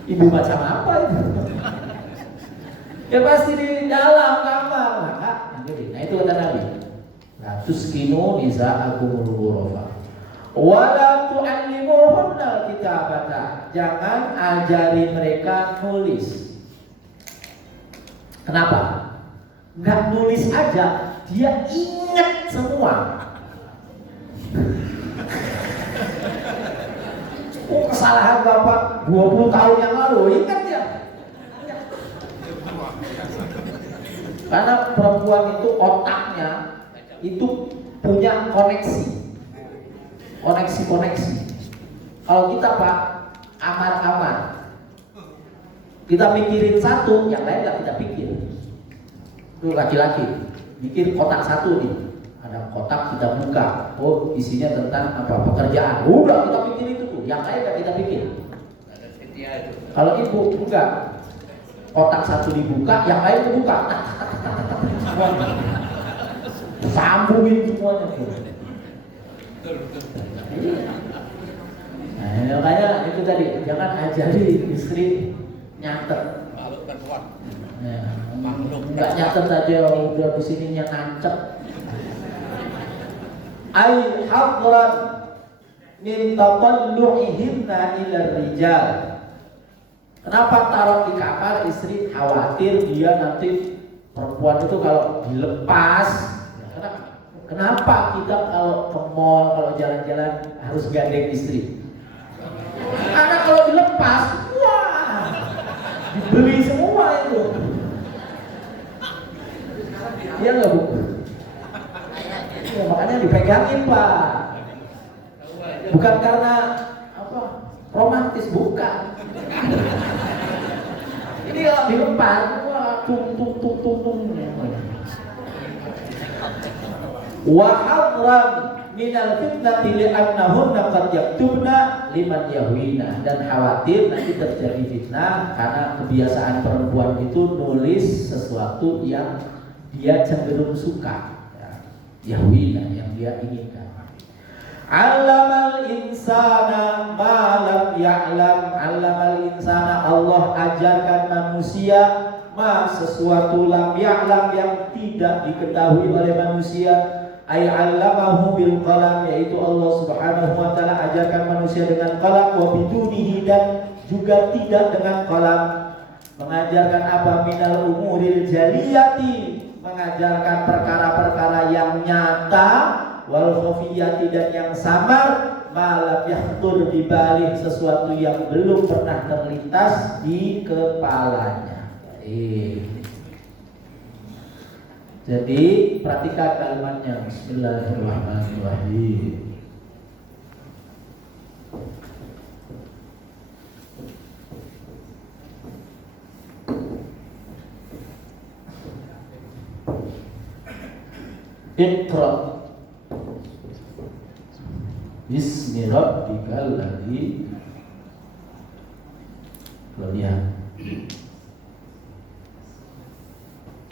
Ibu macam apa itu? Ya pasti di dalam kamar. Nah itu kata Nabi. Nah, tuskinu nisa'akumul ghurafa wala tu'allimuhunnal kitabata. Jangan ajari mereka nulis. Kenapa? Nggak nulis aja, dia ingat semua. Oh, kesalahan Bapak 20 tahun yang lalu, ingat ya? Karena perempuan itu otaknya itu punya koneksi. Kalau kita Pak amar-amar, kita mikirin satu, yang lain nggak kita pikir. Itu laki-laki mikir kotak satu nih, ada kotak kita buka, oh isinya tentang apa, pekerjaan, udah kita pikir itu tuh, yang lain nggak kita pikir. Kalau ibu enggak, kotak satu dibuka, yang lain dibuka, sambungin semuanya tuh. Nah, makanya itu tadi, jangan ajari istri nyatet. Ya, enggak nyatet aja udah di sininya nancep. Ai hadran min taqallu'ihinna ila rijal. Kenapa taruh di kamar istri? Khawatir dia nanti perempuan itu kalau dilepas. Kenapa kita kalau ke mall, kalau jalan-jalan harus gandeng istri? Karena kalau dilepas, wah, dibeli semua itu. Iya nggak Bu? Ya, makanya dipegangin Pak. Bukan karena apa romantis, bukan. Ini kalau dilepas, wah, tung. Wa hadran minal fitnati li'annahunna qad yaktubna liman yahwina, dan khawatir nanti terjadi fitnah karena kebiasaan perempuan itu nulis sesuatu yang dia cenderung suka, ya, yahwina, yang dia inginkan. Allamal insana ma lam ya'lam. Allamal insana, Allah ajarkan manusia ma sesuatu lam ya'lam yang tidak diketahui oleh manusia. Ay 'allamahu bil qalam, yaitu Allah Subhanahu wa taala ajarkan manusia dengan qalam, wa bidunihi, dan juga tidak dengan qalam. Mengajarkan apa? Minal umuril jaliyati, mengajarkan perkara-perkara yang nyata, wal khafiyati, dan yang samar, malam yahdur, dibalik sesuatu yang belum pernah terlintas di kepalanya. Jadi perhatikan kalimatnya. Bismillahirrahmanirrahim. Iqra bismi rabbikal ladzi khalaq.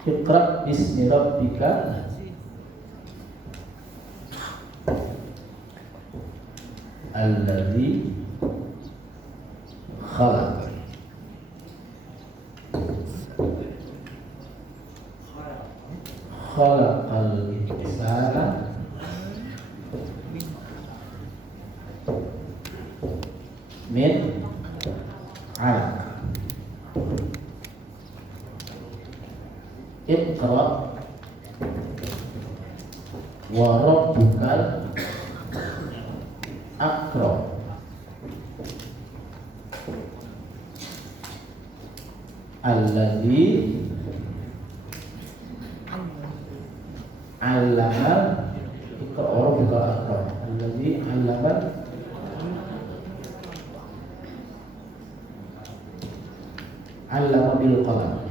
Iqra bismi rabbikal alladzi khalaq. Khalaqal insana min 'alaq. Iqra wa rabbukal akram. Alladzi 'allama. Iqra wa rabbukal akram. Alladzi 'allama bil qalam.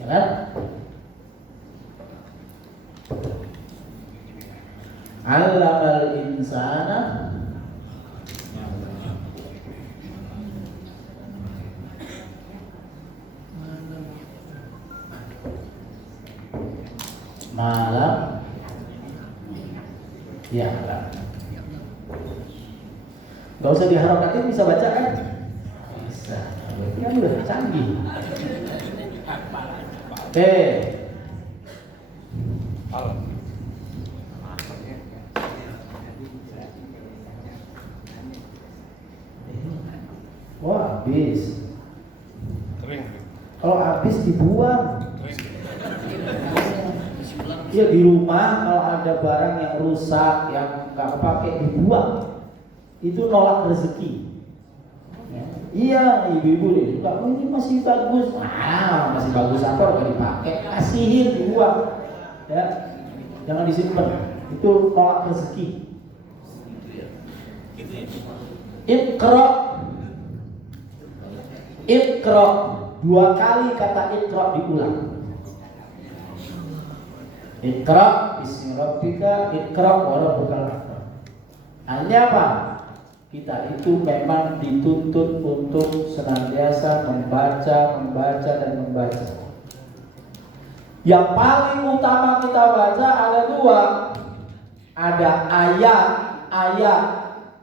Ya kan? Allamal insana malam ya lah. Gak usah diharakatin, bisa baca kan? Bisa. Kan udah canggih. Oke. Wah, habis. Kalau habis dibuang. Ya di rumah kalau ada barang yang rusak, yang nggak pakai, dibuang. Itu nolak rezeki. Ya. Iya, ibu-ibu deh, kamu ini masih bagus. Masih bagus apa nggak dipakai? Kasihin, dibuang. Ya, jangan disimpan. Itu nolak rezeki. Iqra. Iqra, 2 kali kata Iqra diulang. Iqra bismi rabbika, Iqra wa rabbukal akram. Artinya apa? Kita itu memang dituntut untuk senantiasa membaca, dan membaca. Yang paling utama kita baca ada 2. Ada ayat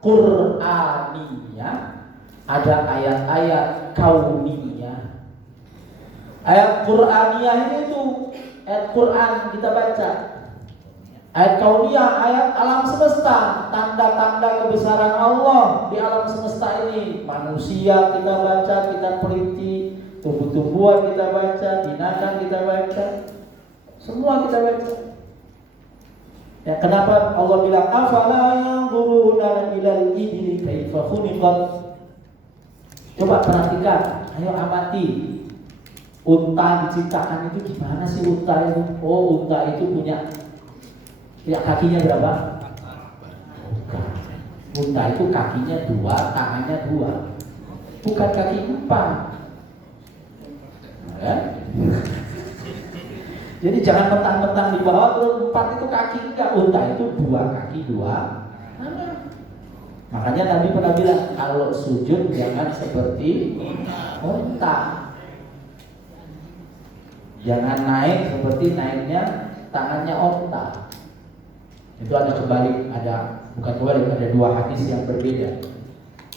Qur'aniyah, ada ayat-ayat kauniyah. Ayat Qur'aniyah itu ayat Quran kita baca. Ayat kauniyah, ayat alam semesta, tanda-tanda kebesaran Allah di alam semesta ini. Manusia kita baca, kita teliti, tumbuh-tumbuhan kita baca, binatang kita baca, semua kita baca. Ya, kenapa Allah bilang afala yanzuruna ilal ibli kaifa khuliqat? Coba perhatikan, ayo amati. Unta diciptakan itu gimana sih unta itu? Oh, unta itu punya kakinya berapa? Bukan. Unta itu kakinya 2, tangannya 2. Bukan kaki 4. Ya? Jadi jangan mentang-mentang di bawah terus 4 itu kaki, enggak. Unta itu 2 kaki 2 tangan. Makanya Nabi pernah bilang kalau sujud jangan seperti unta. Jangan naik seperti naiknya tangannya onta. Itu ada kebalik, bukan kebalik, ada dua hadis yang berbeda.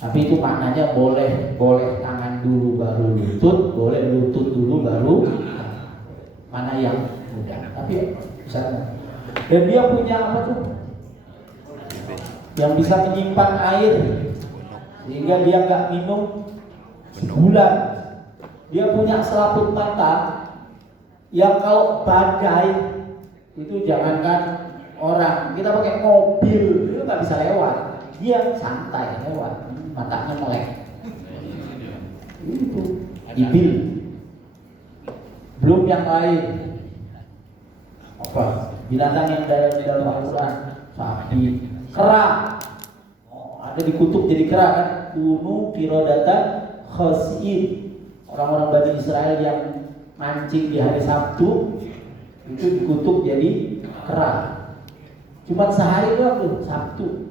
Tapi itu maknanya boleh tangan dulu baru lutut, boleh lutut dulu baru mana yang mudah. Tapi misalnya, dan dia punya apa tuh? Yang bisa menyimpan air sehingga dia nggak minum sebulan. Dia punya selaput mata yang kalau badai itu jangankan orang, kita pakai mobil itu nggak bisa lewat, dia santai lewat, matanya melek. Itu ibil. Belum yang lain. Apa? Binatang yang di dalam Al-Quran, sapi, kera. Ada dikutuk jadi kera kan? Kunu kirodatan khasiin. Orang-orang Bani Israel yang mancing di hari Sabtu itu dikutuk jadi kera. Cuma sehari doang tuh, Sabtu.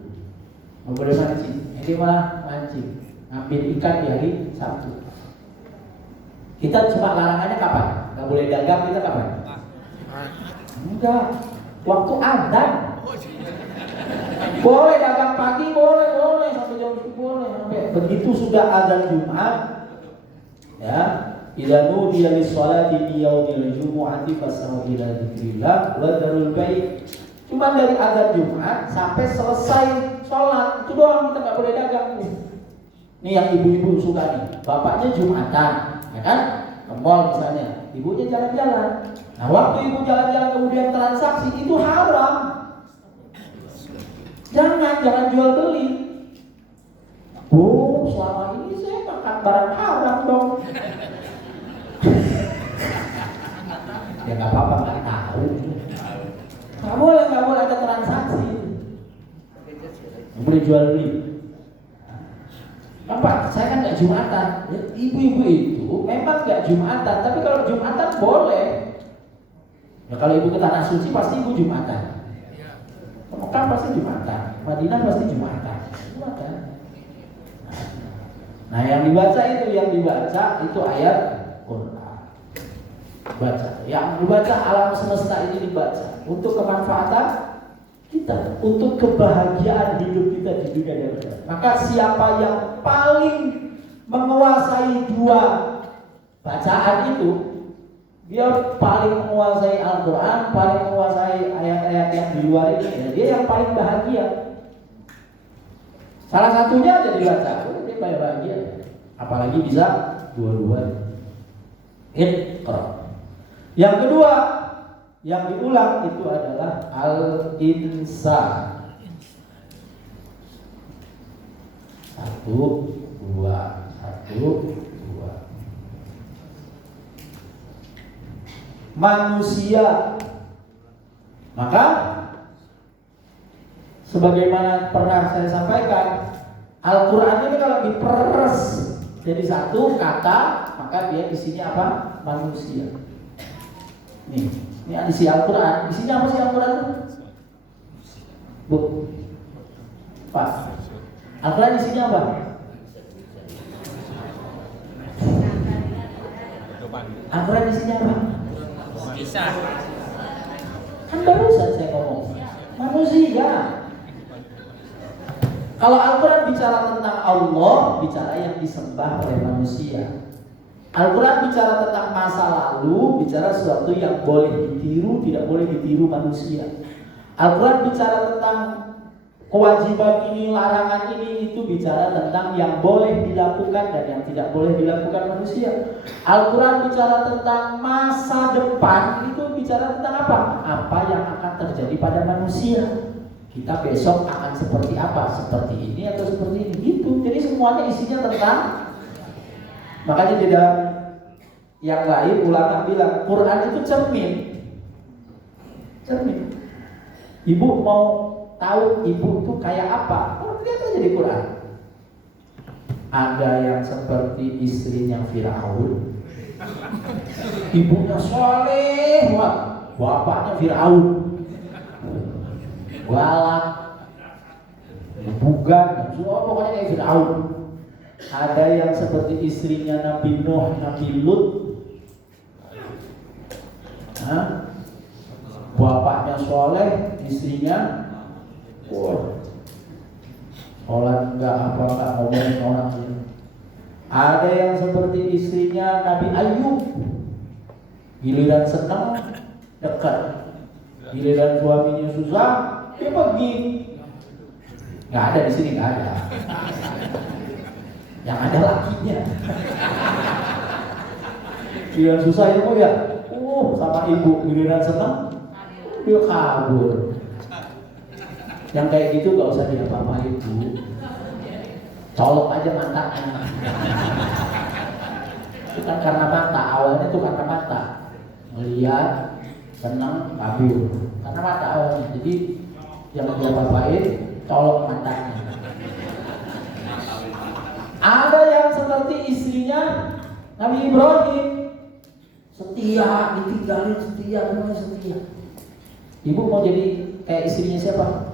Nggak boleh mancing. Ini malah mancing, ngambil ikan di hari Sabtu. Kita cuma larangannya kapan? Nggak boleh dagang kita kapan? Enggak, waktu adzan. Boleh dagang pagi, boleh sampai jam 10 boleh. Sampai begitu sudah adzan Jumat, ya, idza nudiya lis-shalati fi yaumil jumu'ati fas'au ila dzikrillah wa dzarul bai'. Cuma dari adzan Jumat sampai selesai sholat itu doang, kita nggak boleh dagang nih. Ini yang ibu-ibu suka nih, bapaknya Jumatan, ya kan? Ke mall misalnya, ibunya jalan-jalan. Nah, waktu ibu jalan-jalan kemudian transaksi itu haram. Jangan jual beli. Oh, selama ini saya makan barang haram dong. Ya nggak apa-apa, nggak tahu. Nggak boleh ada transaksi. Nggak boleh jual beli. Apa? Saya kan nggak Jumatan. Ya, ibu-ibu itu memang nggak Jumatan, tapi kalau Jumatan boleh. Ya, kalau ibu ke Tanah Suci pasti ibu Jumatan. Mekah pasti Jumatan, Madinah pasti Jumatan. Nah, yang dibaca itu ayat Quran. Baca. Yang dibaca alam semesta ini dibaca untuk kemanfaatan kita, untuk kebahagiaan hidup kita di dunia dan akhirat. Maka siapa yang paling menguasai dua bacaan itu, dia paling menguasai Al-Quran, paling menguasai ayat-ayat yang di luar ini, ya, dia yang paling bahagia. Salah satunya aja dibaca, dia paling bahagia. Apalagi bisa dua-duanya. Iqra. Yang kedua yang diulang itu adalah Al-Insan. 1, 2, 1, 2. Manusia. Maka sebagaimana pernah saya sampaikan, Al-Quran ini kalau diperes jadi satu kata, maka dia isinya apa? Manusia. Ini isi Al-Quran. Isinya apa sih Al-Quran itu? Bu, Pak, Al-Quran isinya apa? Al-Quran isinya apa? Kisah. Kan barusan saya ngomong manusia. Kalau Al-Quran bicara tentang Allah, bicara yang disembah oleh manusia. Al-Quran bicara tentang masa lalu, bicara sesuatu yang boleh ditiru, tidak boleh ditiru manusia. Al-Quran bicara tentang kewajiban ini, larangan ini, itu bicara tentang yang boleh dilakukan dan yang tidak boleh dilakukan manusia. Al-Quran bicara tentang masa depan, itu bicara tentang apa? Apa yang akan terjadi pada manusia. Kita besok akan seperti apa? Seperti ini atau seperti ini? Gitu. Jadi semuanya isinya tentang. Makanya tidak yang lain ulama bilang Quran itu cermin. Ibu mau tahu ibu itu kayak apa? Lihat aja di Quran. Ada yang seperti istrinya Firaun, ibunya soleh, bapaknya Firaun, galak, bugan, semua pokoknya kayak Firaun. Ada yang seperti istrinya Nabi Nuh, Nabi Lut, bapaknya soleh, istrinya Wah, sholat enggak ngomongin orang ini. Ada yang seperti istrinya Nabi Ayub, giliran senang dekat, giliran suaminya susah dia pergi. Nggak ada di sini, nggak ada. Yang ada lakinya. Giliran susah itu ya, sama ibu, giliran senang dia kabur. Yang kayak gitu gak usah diapa-apain Bu, colok aja matanya. Itu kan karena mata, awalnya tuh karena mata, melihat senang kabur karena mata awalnya. Jadi jangan diapa-apain, colok matanya. Ada yang seperti istrinya Nabi Ibrahim, setia, ditinggalin setia, semuanya setia. Ibu mau jadi kayak istrinya siapa?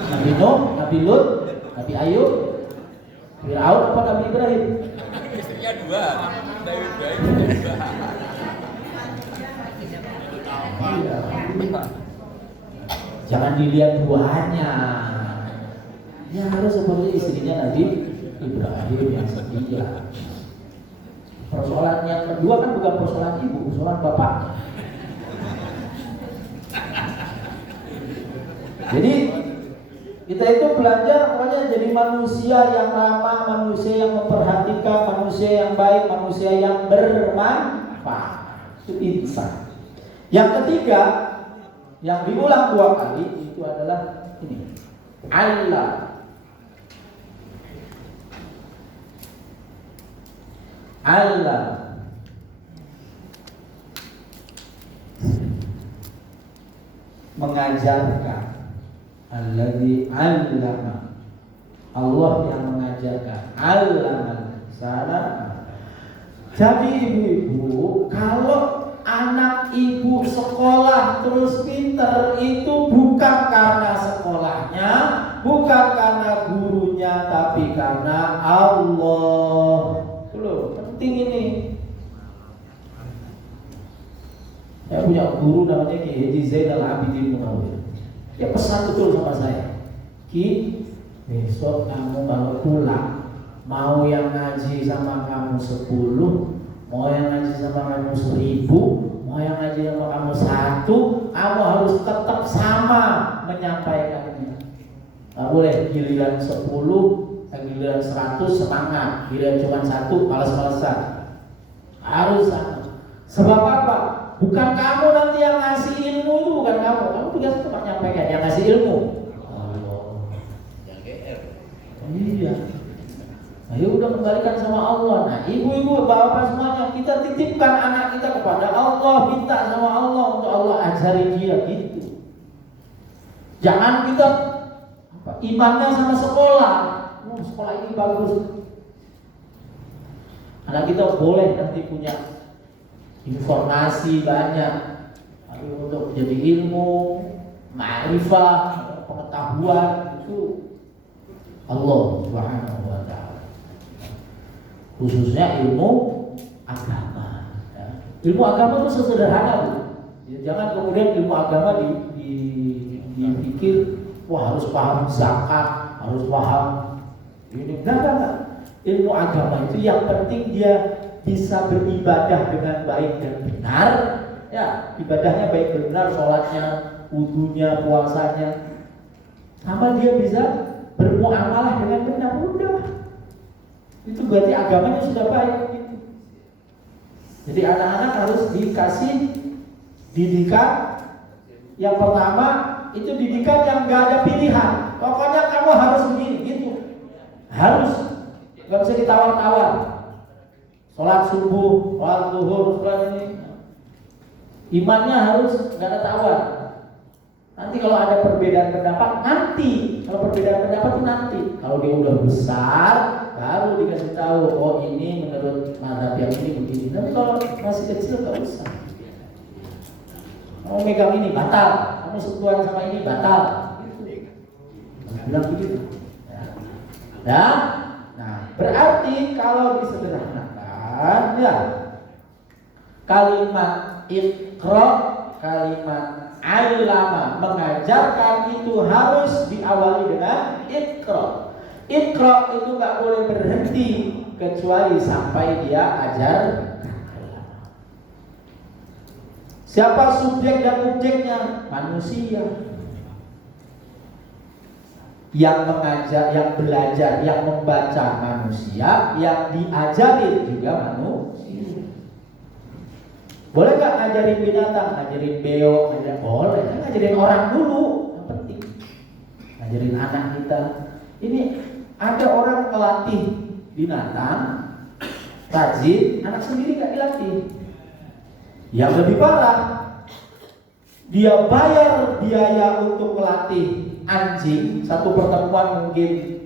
Nabi Nuh, Nabi Lut, Nabi Ayub, Fir'aun apa Nabi Ibrahim? Istrinya dua, Nabi Ibrahim dua. Iya. Jangan dilihat duanya. Ya harus seperti istrinya Nabi Ibrahim yang setia. Persoalan yang kedua kan bukan persoalan ibu, persoalan bapak. Jadi kita itu belajar pokoknya jadi manusia yang ramah, manusia yang memperhatikan, manusia yang baik, manusia yang bermanfaat. Itu insan. Yang ketiga, yang diulang 2 kali itu adalah ini. Allah mengajarkan. Alladzi 'allama, Allah yang mengajarkan. 'Allamal insana. Jadi ibu-ibu, kalau anak ibu sekolah terus pinter itu bukan karena sekolahnya, bukan karena gurunya, tapi karena Allah. Itu loh, penting ini. Saya punya guru namanya Ki Haji Zainal Abidin Munawir. Dia pesan betul sama saya, Ki, besok kamu kalau pulang, mau yang ngaji sama kamu 10, mau yang ngaji sama kamu 1000, mau yang ngaji sama kamu 1, kamu harus tetap sama menyampaikannya. Gak boleh giliran 10, giliran 100 semangat, giliran cuma 1 malas-malasan. Harus sama. Sebab apa? Bukan kamu nanti yang ngasih ilmu, itu bukan kamu tugas cuma menyampaikan, yang ngasih ilmu Allah. Yang GR. Iya. Ayo udah kembalikan sama Allah. Nah ibu-ibu, bapak semuanya, kita titipkan anak kita kepada Allah, minta sama Allah untuk Allah ajari dia gitu. Jangan kita imannya sama sekolah. Sekolah ini bagus. Anak kita boleh nanti punya informasi banyak, tapi untuk jadi ilmu, ma'rifah, pengetahuan itu Allah Subhanahu wa ta'ala. Khususnya ilmu agama. Ya. Ilmu agama itu sesederhana, Bu. Ya, jangan kemudian ilmu agama dipikir wah harus paham zakat, harus paham ini. Enggak. Ilmu agama itu yang penting dia bisa beribadah dengan baik dan benar, ya ibadahnya baik dan benar, sholatnya, wudunya, puasanya, sama dia bisa bermuamalah dengan benar, udah itu berarti agamanya sudah baik gitu. Jadi anak-anak harus dikasih didikan. Yang pertama itu didikan yang gak ada pilihan, pokoknya kamu harus begini gitu, harus, gak bisa ditawar-tawar. Sholat subuh, sholat zuhur, sholat ini, imannya harus nggak ada tawar. Nanti kalau ada perbedaan pendapat, nanti kalau perbedaan pendapat itu nanti. Kalau dia udah besar, baru dikasih tahu, oh ini menurut mazhab yang ini begini. Tapi kalau masih kecil nggak usah. Kamu megang ini batal, kamu sentuhan sama ini batal. Bilang begitu. Ya, nah berarti kalau disederhanakan. Ya, kalimat iqra, kalimat 'allama, mengajarkan itu harus diawali dengan iqra. Iqra itu nggak boleh berhenti kecuali sampai dia ajar. Siapa subjek dan objeknya? Manusia. Yang mengajar, yang belajar, yang membaca manusia, yang diajarin juga manusia. Boleh nggak ngajarin binatang, ngajarin beo, boleh. Ngajarin orang dulu, yang penting. Ngajarin anak kita. Ini ada orang melatih binatang, rajin, anak sendiri nggak dilatih. Yang lebih parah, dia bayar biaya untuk melatih anjing, satu pertemuan mungkin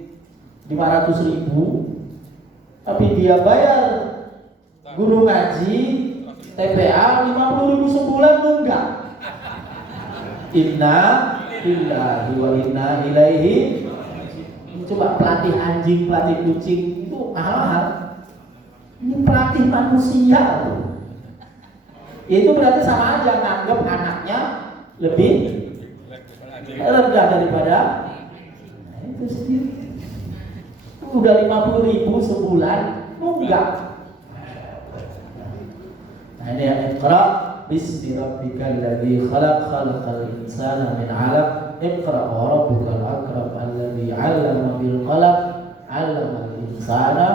500.000, tapi dia bayar guru ngaji TPA 50.000 sebulan enggak. Inna lillahi wa inna ilaihi. Coba pelatih anjing, pelatih kucing itu mahal. Ini pelatih manusia. Itu berarti sama aja nganggap anaknya lebih rendah daripada itu sendiri. Udah 50.000 sebulan enggak. Nah ini yang Iqra bismi rabbikal ladzi khalaq khalaqal insana min 'alaq Iqra wa rabbukal akram alladzi 'allama bil qalam 'allamal insana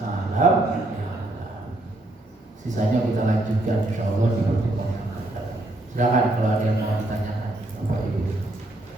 ma lam ya'lam. Sisanya kita lanjutkan insyaallah di pertemuan akan datang. Silakan kalau ada yang mau tanya Bapak Ibu.